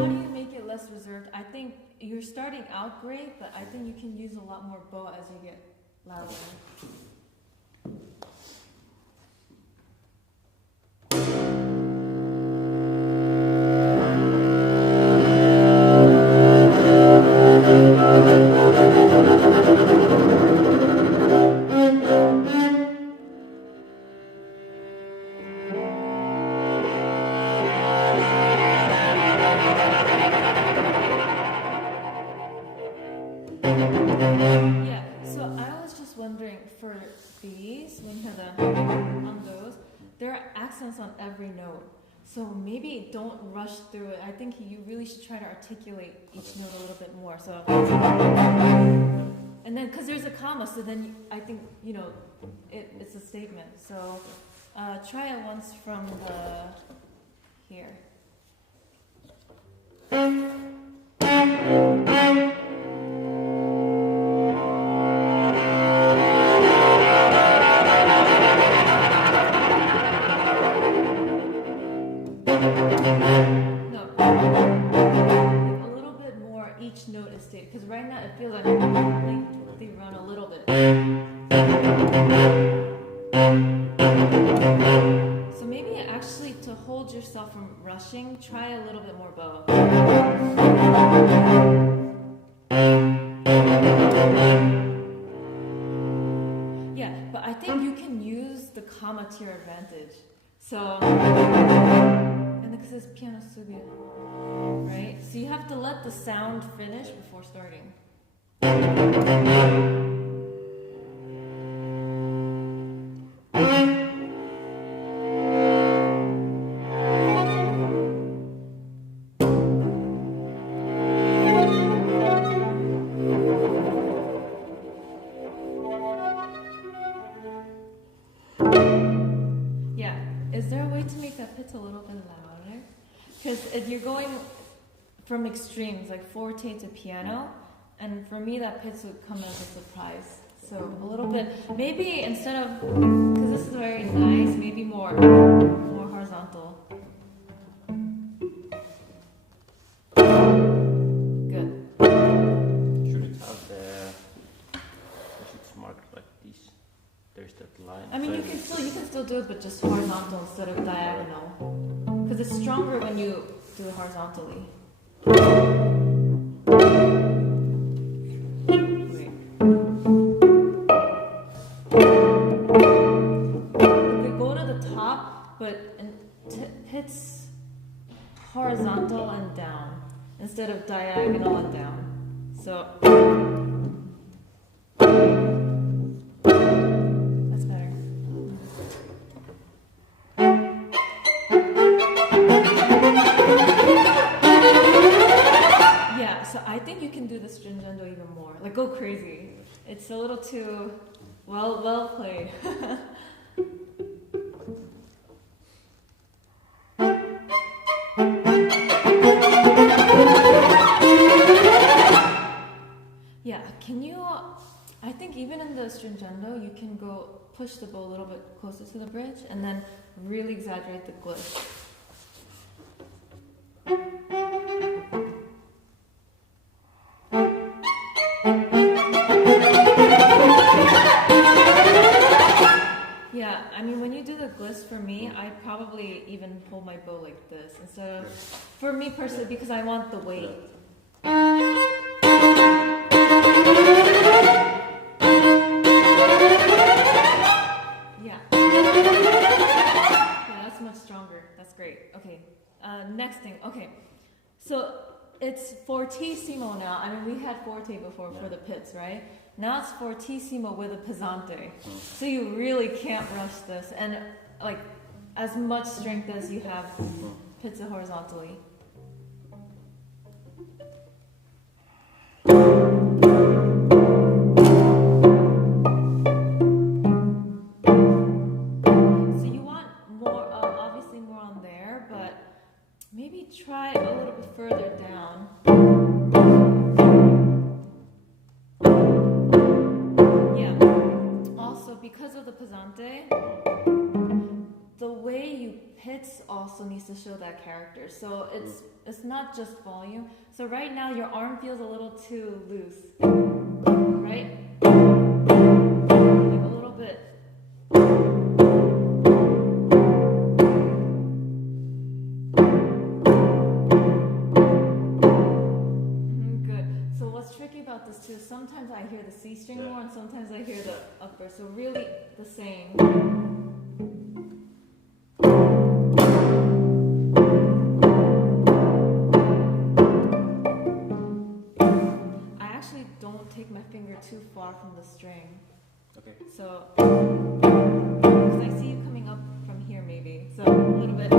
do you make it less reserved? I think you're starting out great, but I think you can use a lot more bow as you get louder. Yeah, so I was just wondering for these, when you have the on those, there are accents on every note. So maybe don't rush through it. I think you really should try to articulate each note a little bit more. So, and then because there's a comma, so then I think it's a statement. So try it once from the here. No, like a little bit more each note is stated, because right now it feels like they run a little bit. So maybe actually to hold yourself from rushing, try a little bit more bow. Yeah, but I think you can use the comma to your advantage. So, and because it's piano subi, right? So you have to let the sound finish before starting. Is there a way to make that pitch a little bit louder? Because you're going from extremes, like forte to piano, and for me that pitch would come as a surprise. So a little bit, maybe instead of, because this is very nice, maybe more horizontal. Good. Should it have it's marked like this? There's that line. I mean, you can still do it, but just horizontal instead of diagonal. Because it's stronger when you do it horizontally. Wait. Okay, go to the top, but hits horizontal and down instead of diagonal and down. So that's better. Yeah, so I think you can do the stringendo even more. Like go crazy. It's a little too well played. Yeah, can you, I think even in the stringendo, you can go push the bow a little bit closer to the bridge and then really exaggerate the glitch. Yeah, I mean, when you do the gliss for me, I probably even hold my bow like this instead of, for me personally, because I want the weight. Yeah, that's much stronger. That's great. Okay, next thing. Okay, so it's fortissimo now. I mean, we had forte before for the pits, right? Now it's fortissimo with a pesante. So you really can't rush this. And like as much strength as you have pizza horizontally. So you want more, obviously more on there, but maybe try a little bit further down. Because of the pesante, the way you hits also needs to show that character. So it's not just volume. So right now your arm feels a little too loose, right? Like a little bit. Good. So what's tricky about this too, sometimes I hear the C string more and sometimes I hear the upper, so really the same. I actually don't take my finger too far from the string. Okay. So, because I see you coming up from here maybe, so a little bit.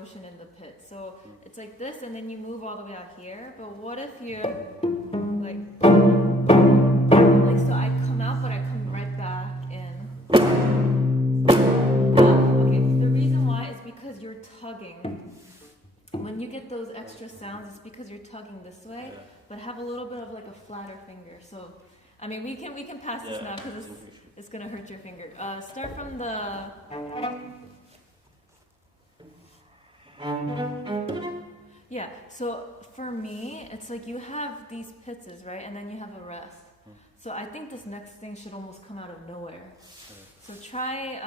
Motion in the pit. So it's like this and then you move all the way out here. But what if you're like so I come out but I come right back in. Okay, the reason why is because you're tugging. When you get those extra sounds, it's because you're tugging this way, but have a little bit of like a flatter finger. So I mean we can pass this now because it's gonna hurt your finger. Start from the yeah, so for me, it's like you have these pizzas, right? And then you have a rest. So I think this next thing should almost come out of nowhere. So try,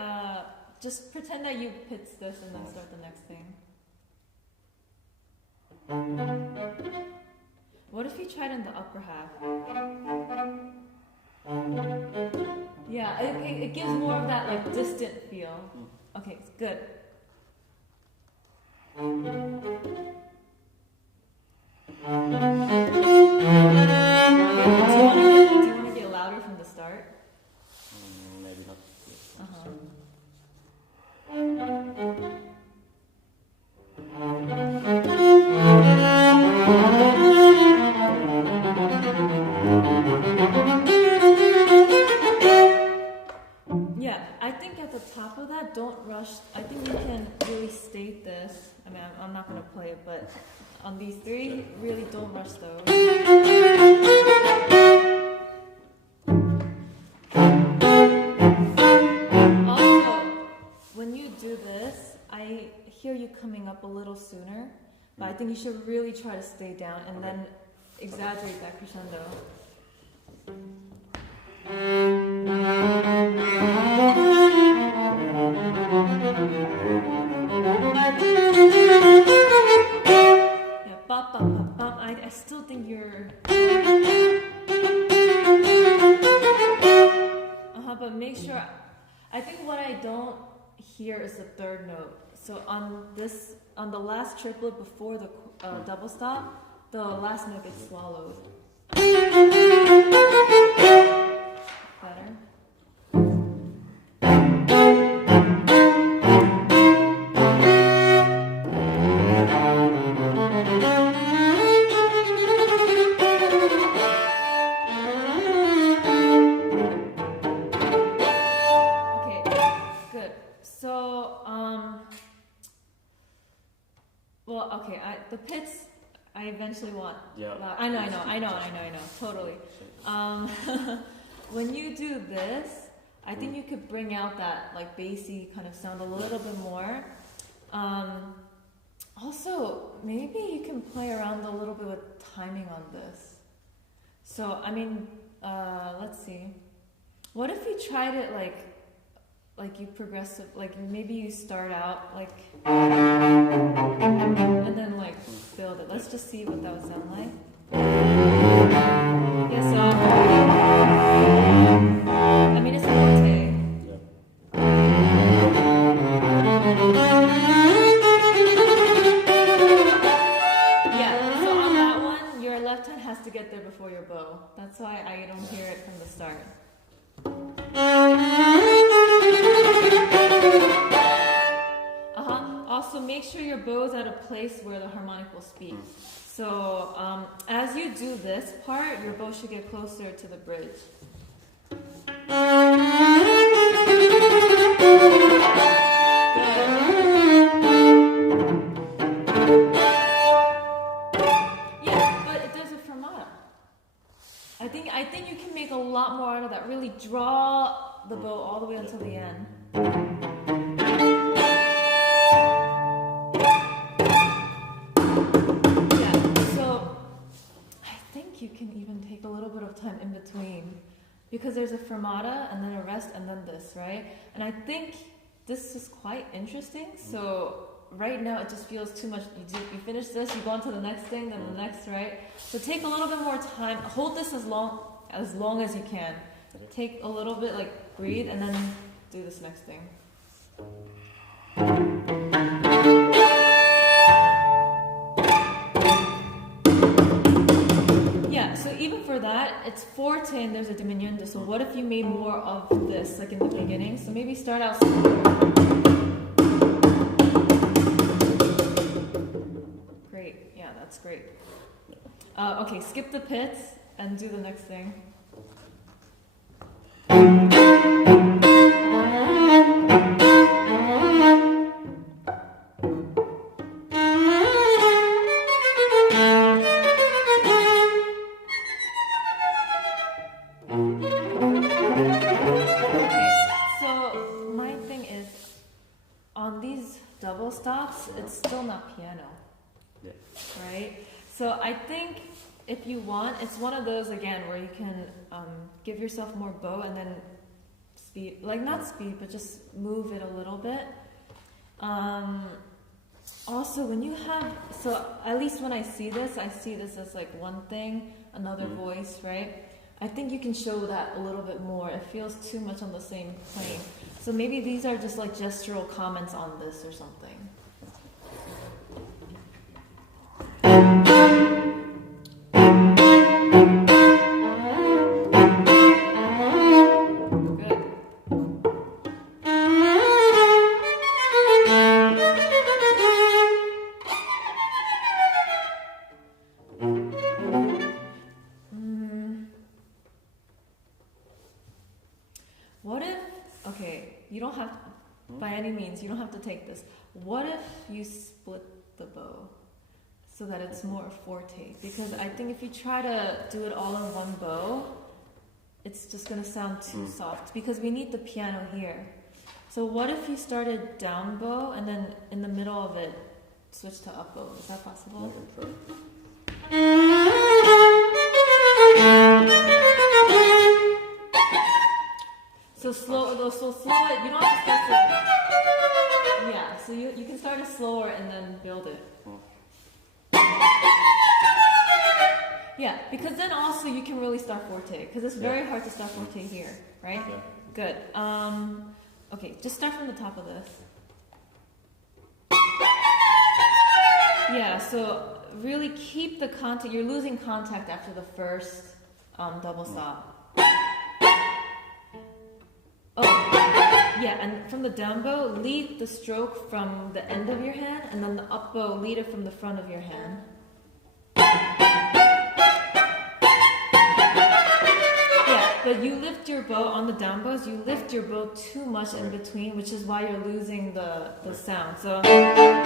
just pretend that you pizz this and then start the next thing. What if you tried in the upper half? Yeah, it gives more of that like distant feel. Okay, it's good. Do you want to get louder from the start? Maybe not. Yeah, I think at the top of that, don't rush. I think you can really state this. I mean, I'm not going to play it, but on these three, really don't rush those. Also, when you do this, I hear you coming up a little sooner, but I think you should really try to stay down and then exaggerate that crescendo. think you're. But make sure. I think what I don't hear is the third note. So on the last triplet before the double stop, the last note gets swallowed. Better. The pits, I eventually want. Yeah. I know, totally. When you do this, I think you could bring out that like bassy kind of sound a little bit more. Also, maybe you can play around a little bit with timing on this. So, I mean, let's see. What if you tried it like you progressive, like maybe you start out like, and then like build it. Let's just see what that would sound like. Yeah, so, I mean, it's a forte. Yeah, so on that one, your left hand has to get there before your bow. That's why I don't hear it from the start. Also, make sure your bow's at a place where the harmonic will speak. So, as you do this part, your bow should get closer to the bridge. Yeah, but there's a fermata. I think you can make a lot more out of that. Really draw the bow all the way until the end. You can even take a little bit of time in between because there's a fermata and then a rest and then this, right? And I think this is quite interesting. So right now it just feels too much. You finish this, you go on to the next thing, then the next, right? So take a little bit more time. Hold this as long as you can. Take a little bit, like breathe, and then do this next thing. So even for that, it's forte and there's a diminuendo. So what if you made more of this, like in the beginning? So maybe start out slower. Great, yeah, that's great. Okay, skip the pits and do the next thing. Stops, it's still not piano, right? So I think if you want, it's one of those again where you can give yourself more bow and then speed, like not speed, but just move it a little bit. Also, when you have, so at least when I see this as like one thing, another voice, right? I think you can show that a little bit more. It feels too much on the same plane. So maybe these are just like gestural comments on this or something. You don't have to take this. What if you split the bow so that it's more forte? Because I think if you try to do it all in one bow, it's just going to sound too soft because we need the piano here. So what if you started down bow and then in the middle of it switch to up bow? Is that possible? So slow it. You don't have to start to. Yeah, so you can start it slower and then build it. Yeah, because then also you can really start forte, because it's very hard to start forte here, right? Yeah. Good. Okay, just start from the top of this. Yeah, so really keep the contact. You're losing contact after the first double stop. Oh, yeah, and from the down bow, lead the stroke from the end of your hand, and then the up bow, lead it from the front of your hand. But you lift your bow on the down bows, you lift your bow too much in between, which is why you're losing the sound. So, right?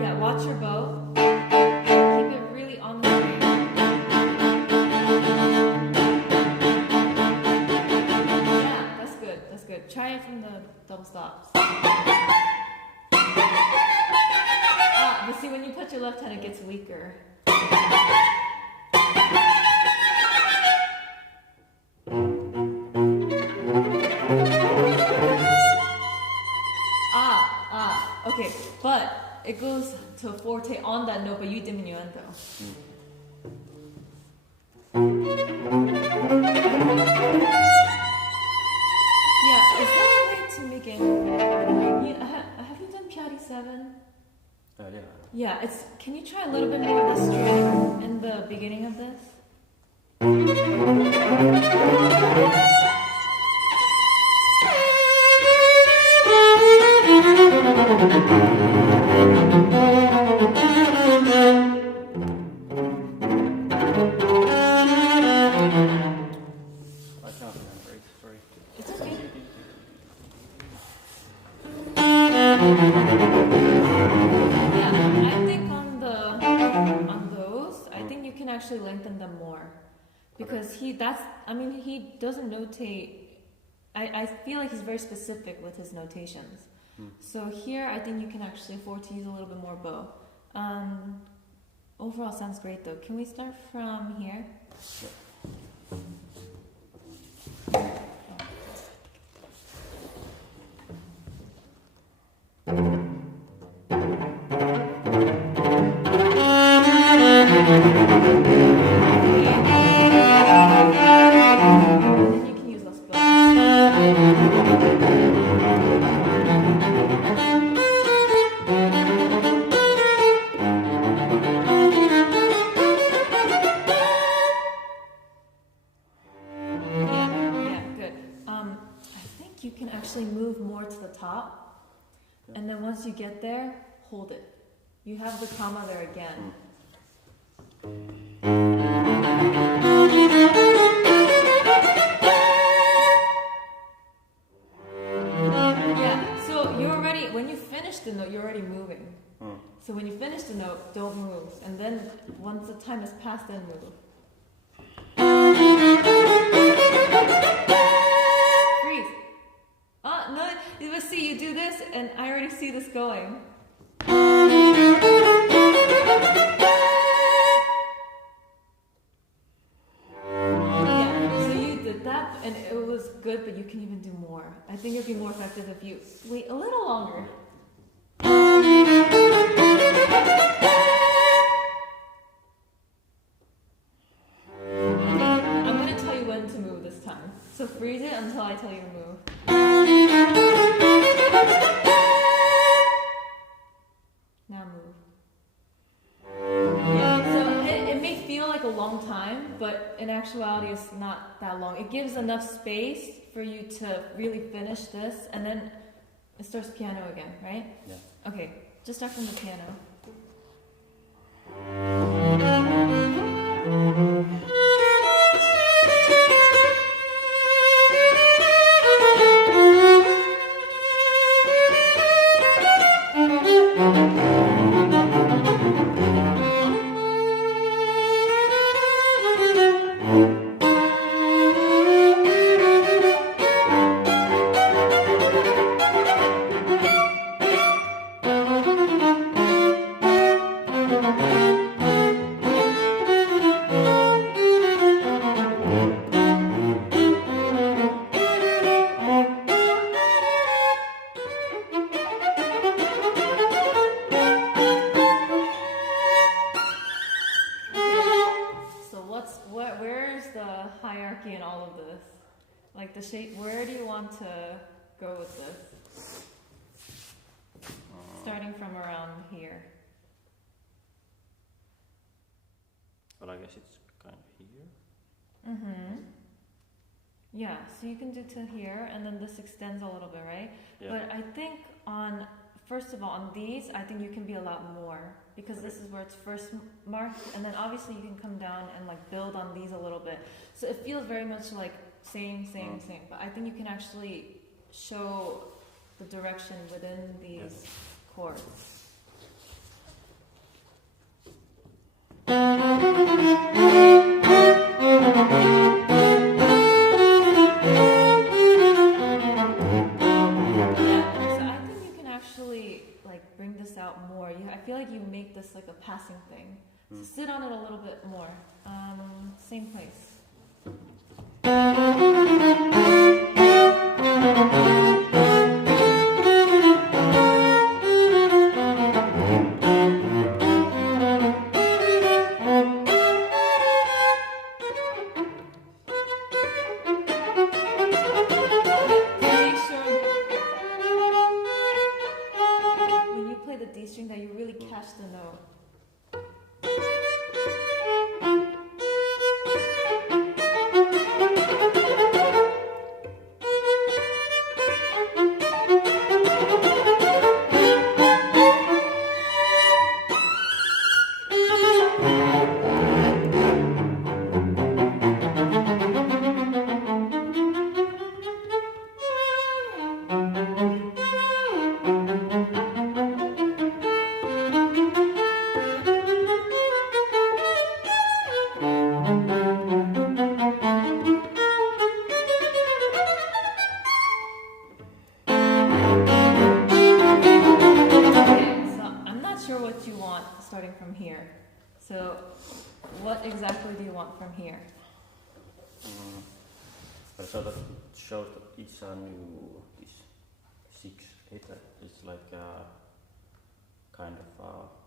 Yeah, watch your bow. Keep it really on the string. Yeah, that's good, that's good. Try it from the double stops. But see, when you put your left hand, it gets weaker. Okay, but it goes to forte on that note, but you diminuendo. Yeah, is there a way to make it? Have you done Piatti 7? Yeah. Yeah, can you try a little bit more of the string in the beginning of this? I can't remember it, sorry. It's okay. Yeah, I think on those, I think you can actually lengthen them more, because he doesn't notate. I feel like he's very specific with his notations. So here, I think you can actually afford to use a little bit more bow. Overall, sounds great though. Can we start from here? And then once you get there, hold it. You have the comma there again. Yeah, so you're already, when you finish the note, you're already moving. So when you finish the note, don't move. And then once the time has passed, then move. Freeze. No, you see, you do this, and I already see this going. Yeah, so you did that, and it was good, but you can even do more. I think it'd be more effective if you wait a little longer. I'm going to tell you when to move this time. So freeze it until I tell you to move. Now move. Yeah, so it may feel like a long time, but in actuality it's not that long. It gives enough space for you to really finish this, and then it starts piano again, right? Yeah. Okay, just start from the piano. where do you want to go with this? Starting from around here. But I guess it's kind of here. Mm-hmm. Yeah, so you can do to here, and then this extends a little bit, right? Yeah. But I think first of all, on these, I think you can be a lot more, because this is where it's first marked, and then obviously you can come down and like build on these a little bit. So it feels very much like same, but I think you can actually show the direction within these chords. Out more. I feel like you make this like a passing thing. So sit on it a little bit more. Same place. That you really catch the note. Starting from here. So, what exactly do you want from here? So that shows that it's a new 6/8. It's like a kind of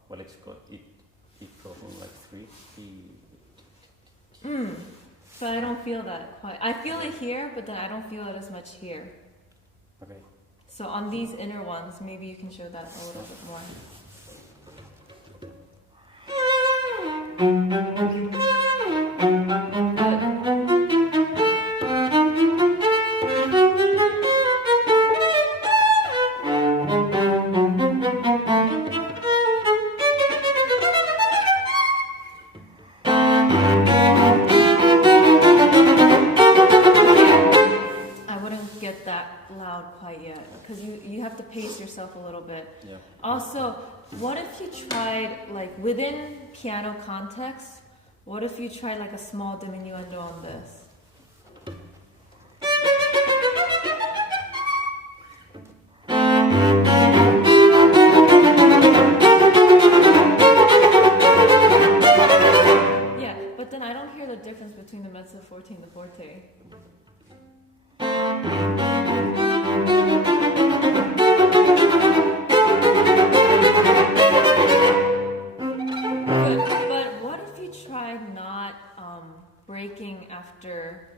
well, it's got it goes in like 3. So I don't feel that quite. I feel it here, but then I don't feel it as much here. Okay. So on these inner ones, maybe you can show that a little bit more. You have to pace yourself a little bit. Yeah. Also, what if you tried, like, within piano context, what if you tried like a small diminuendo on this? Yeah, but then I don't hear the difference between the mezzo forte and the forte. But what if you tried not breaking after?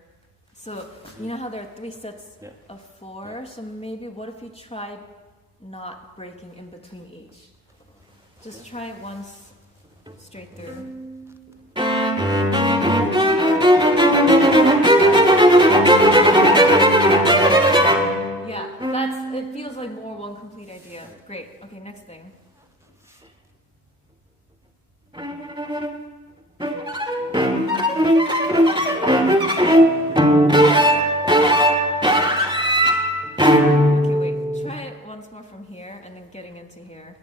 So you know how there are 3 sets of 4. So maybe what if you tried not breaking in between each? Just try it once straight through. Yeah, it feels like more one complete idea. Great. Okay, next thing. Okay, wait. Try it once more from here and then getting into here.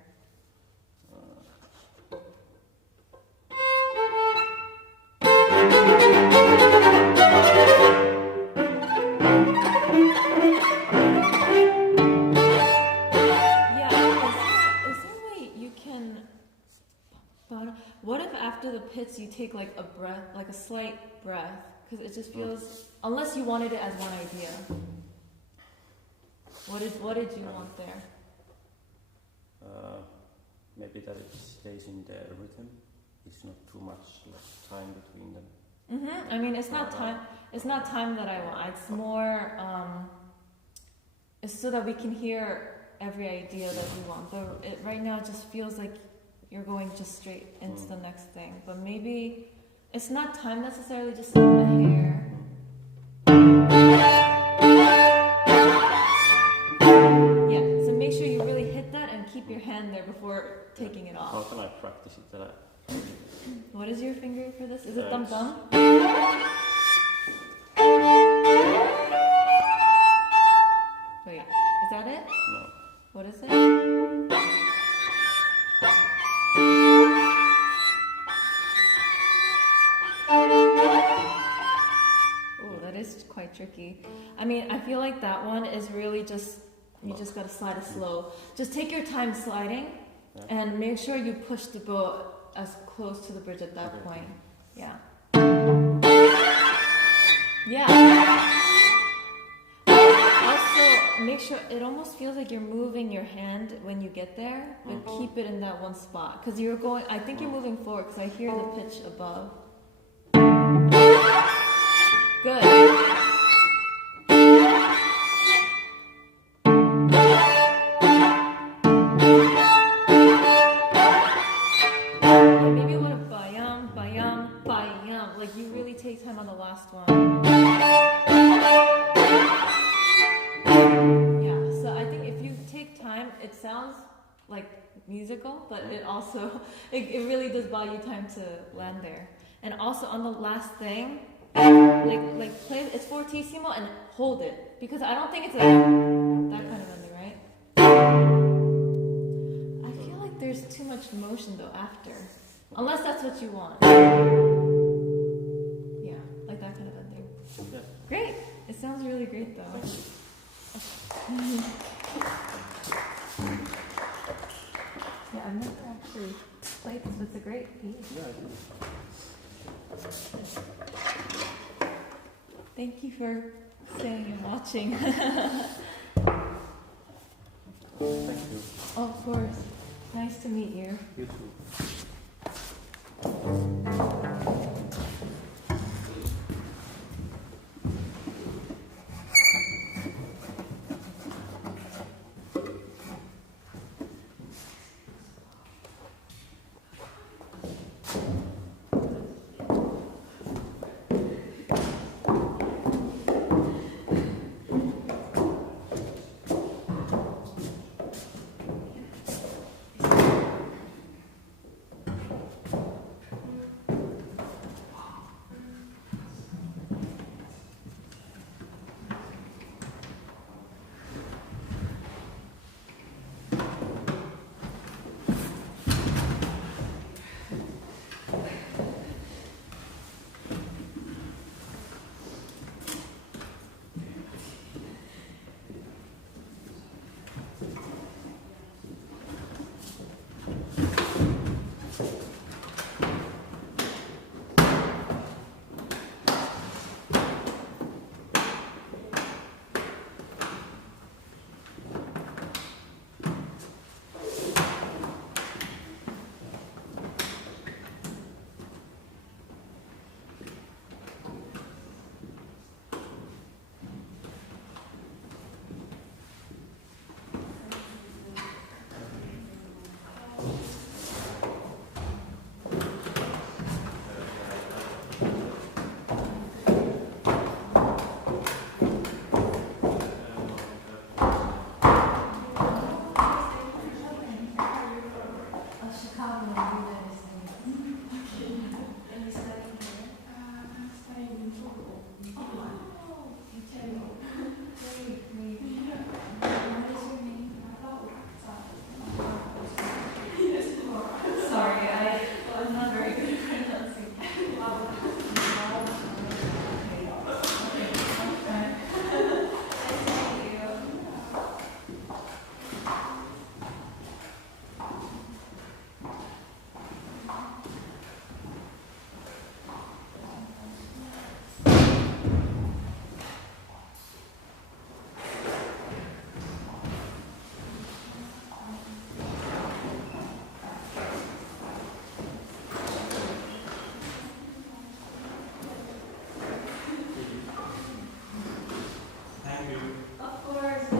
What if after the pits you take like a breath, like a slight breath, because it just feels, unless you wanted it as one idea. What did you want there? Maybe that it stays in the rhythm. It's not too much like time between them. I mean, it's not time. It's not time that I want. It's more It's so that we can hear every idea that we want. But right now it just feels like you're going just straight into the next thing. But maybe it's not time necessarily, just like a hair. Yeah, so make sure you really hit that and keep your hand there before taking it How off. can I practice it? What is your finger for this? Is it thumb thumb? Wait, is that it? No. What is it? Oh, that is quite tricky. I mean, I feel like that one is really just, you just gotta slide it slow. Just take your time sliding and make sure you push the bow as close to the bridge at that point. Yeah. Yeah. Also, make sure, it almost feels like you're moving your hand when you get there, but keep it in that one spot. Because you're going, I think you're moving forward because I hear the pitch above. Good. Yeah, maybe what a bayam, bayam, bayam. Like you really take time on the last one. Yeah, so I think if you take time, it sounds like musical, but it also, it really does buy you time to land there. And also on the last thing, like play, it's fortissimo and hold it. Because I don't think it's like that kind of ending, right? I feel like there's too much motion though after. Unless that's what you want. Yeah, like that kind of ending. Yeah. Great! It sounds really great though. Yeah, I've never actually played this, but it's a great piece. Yeah. Thank you for staying and watching. Thank you. Of course. Nice to meet you. You too. Thank you. Of course.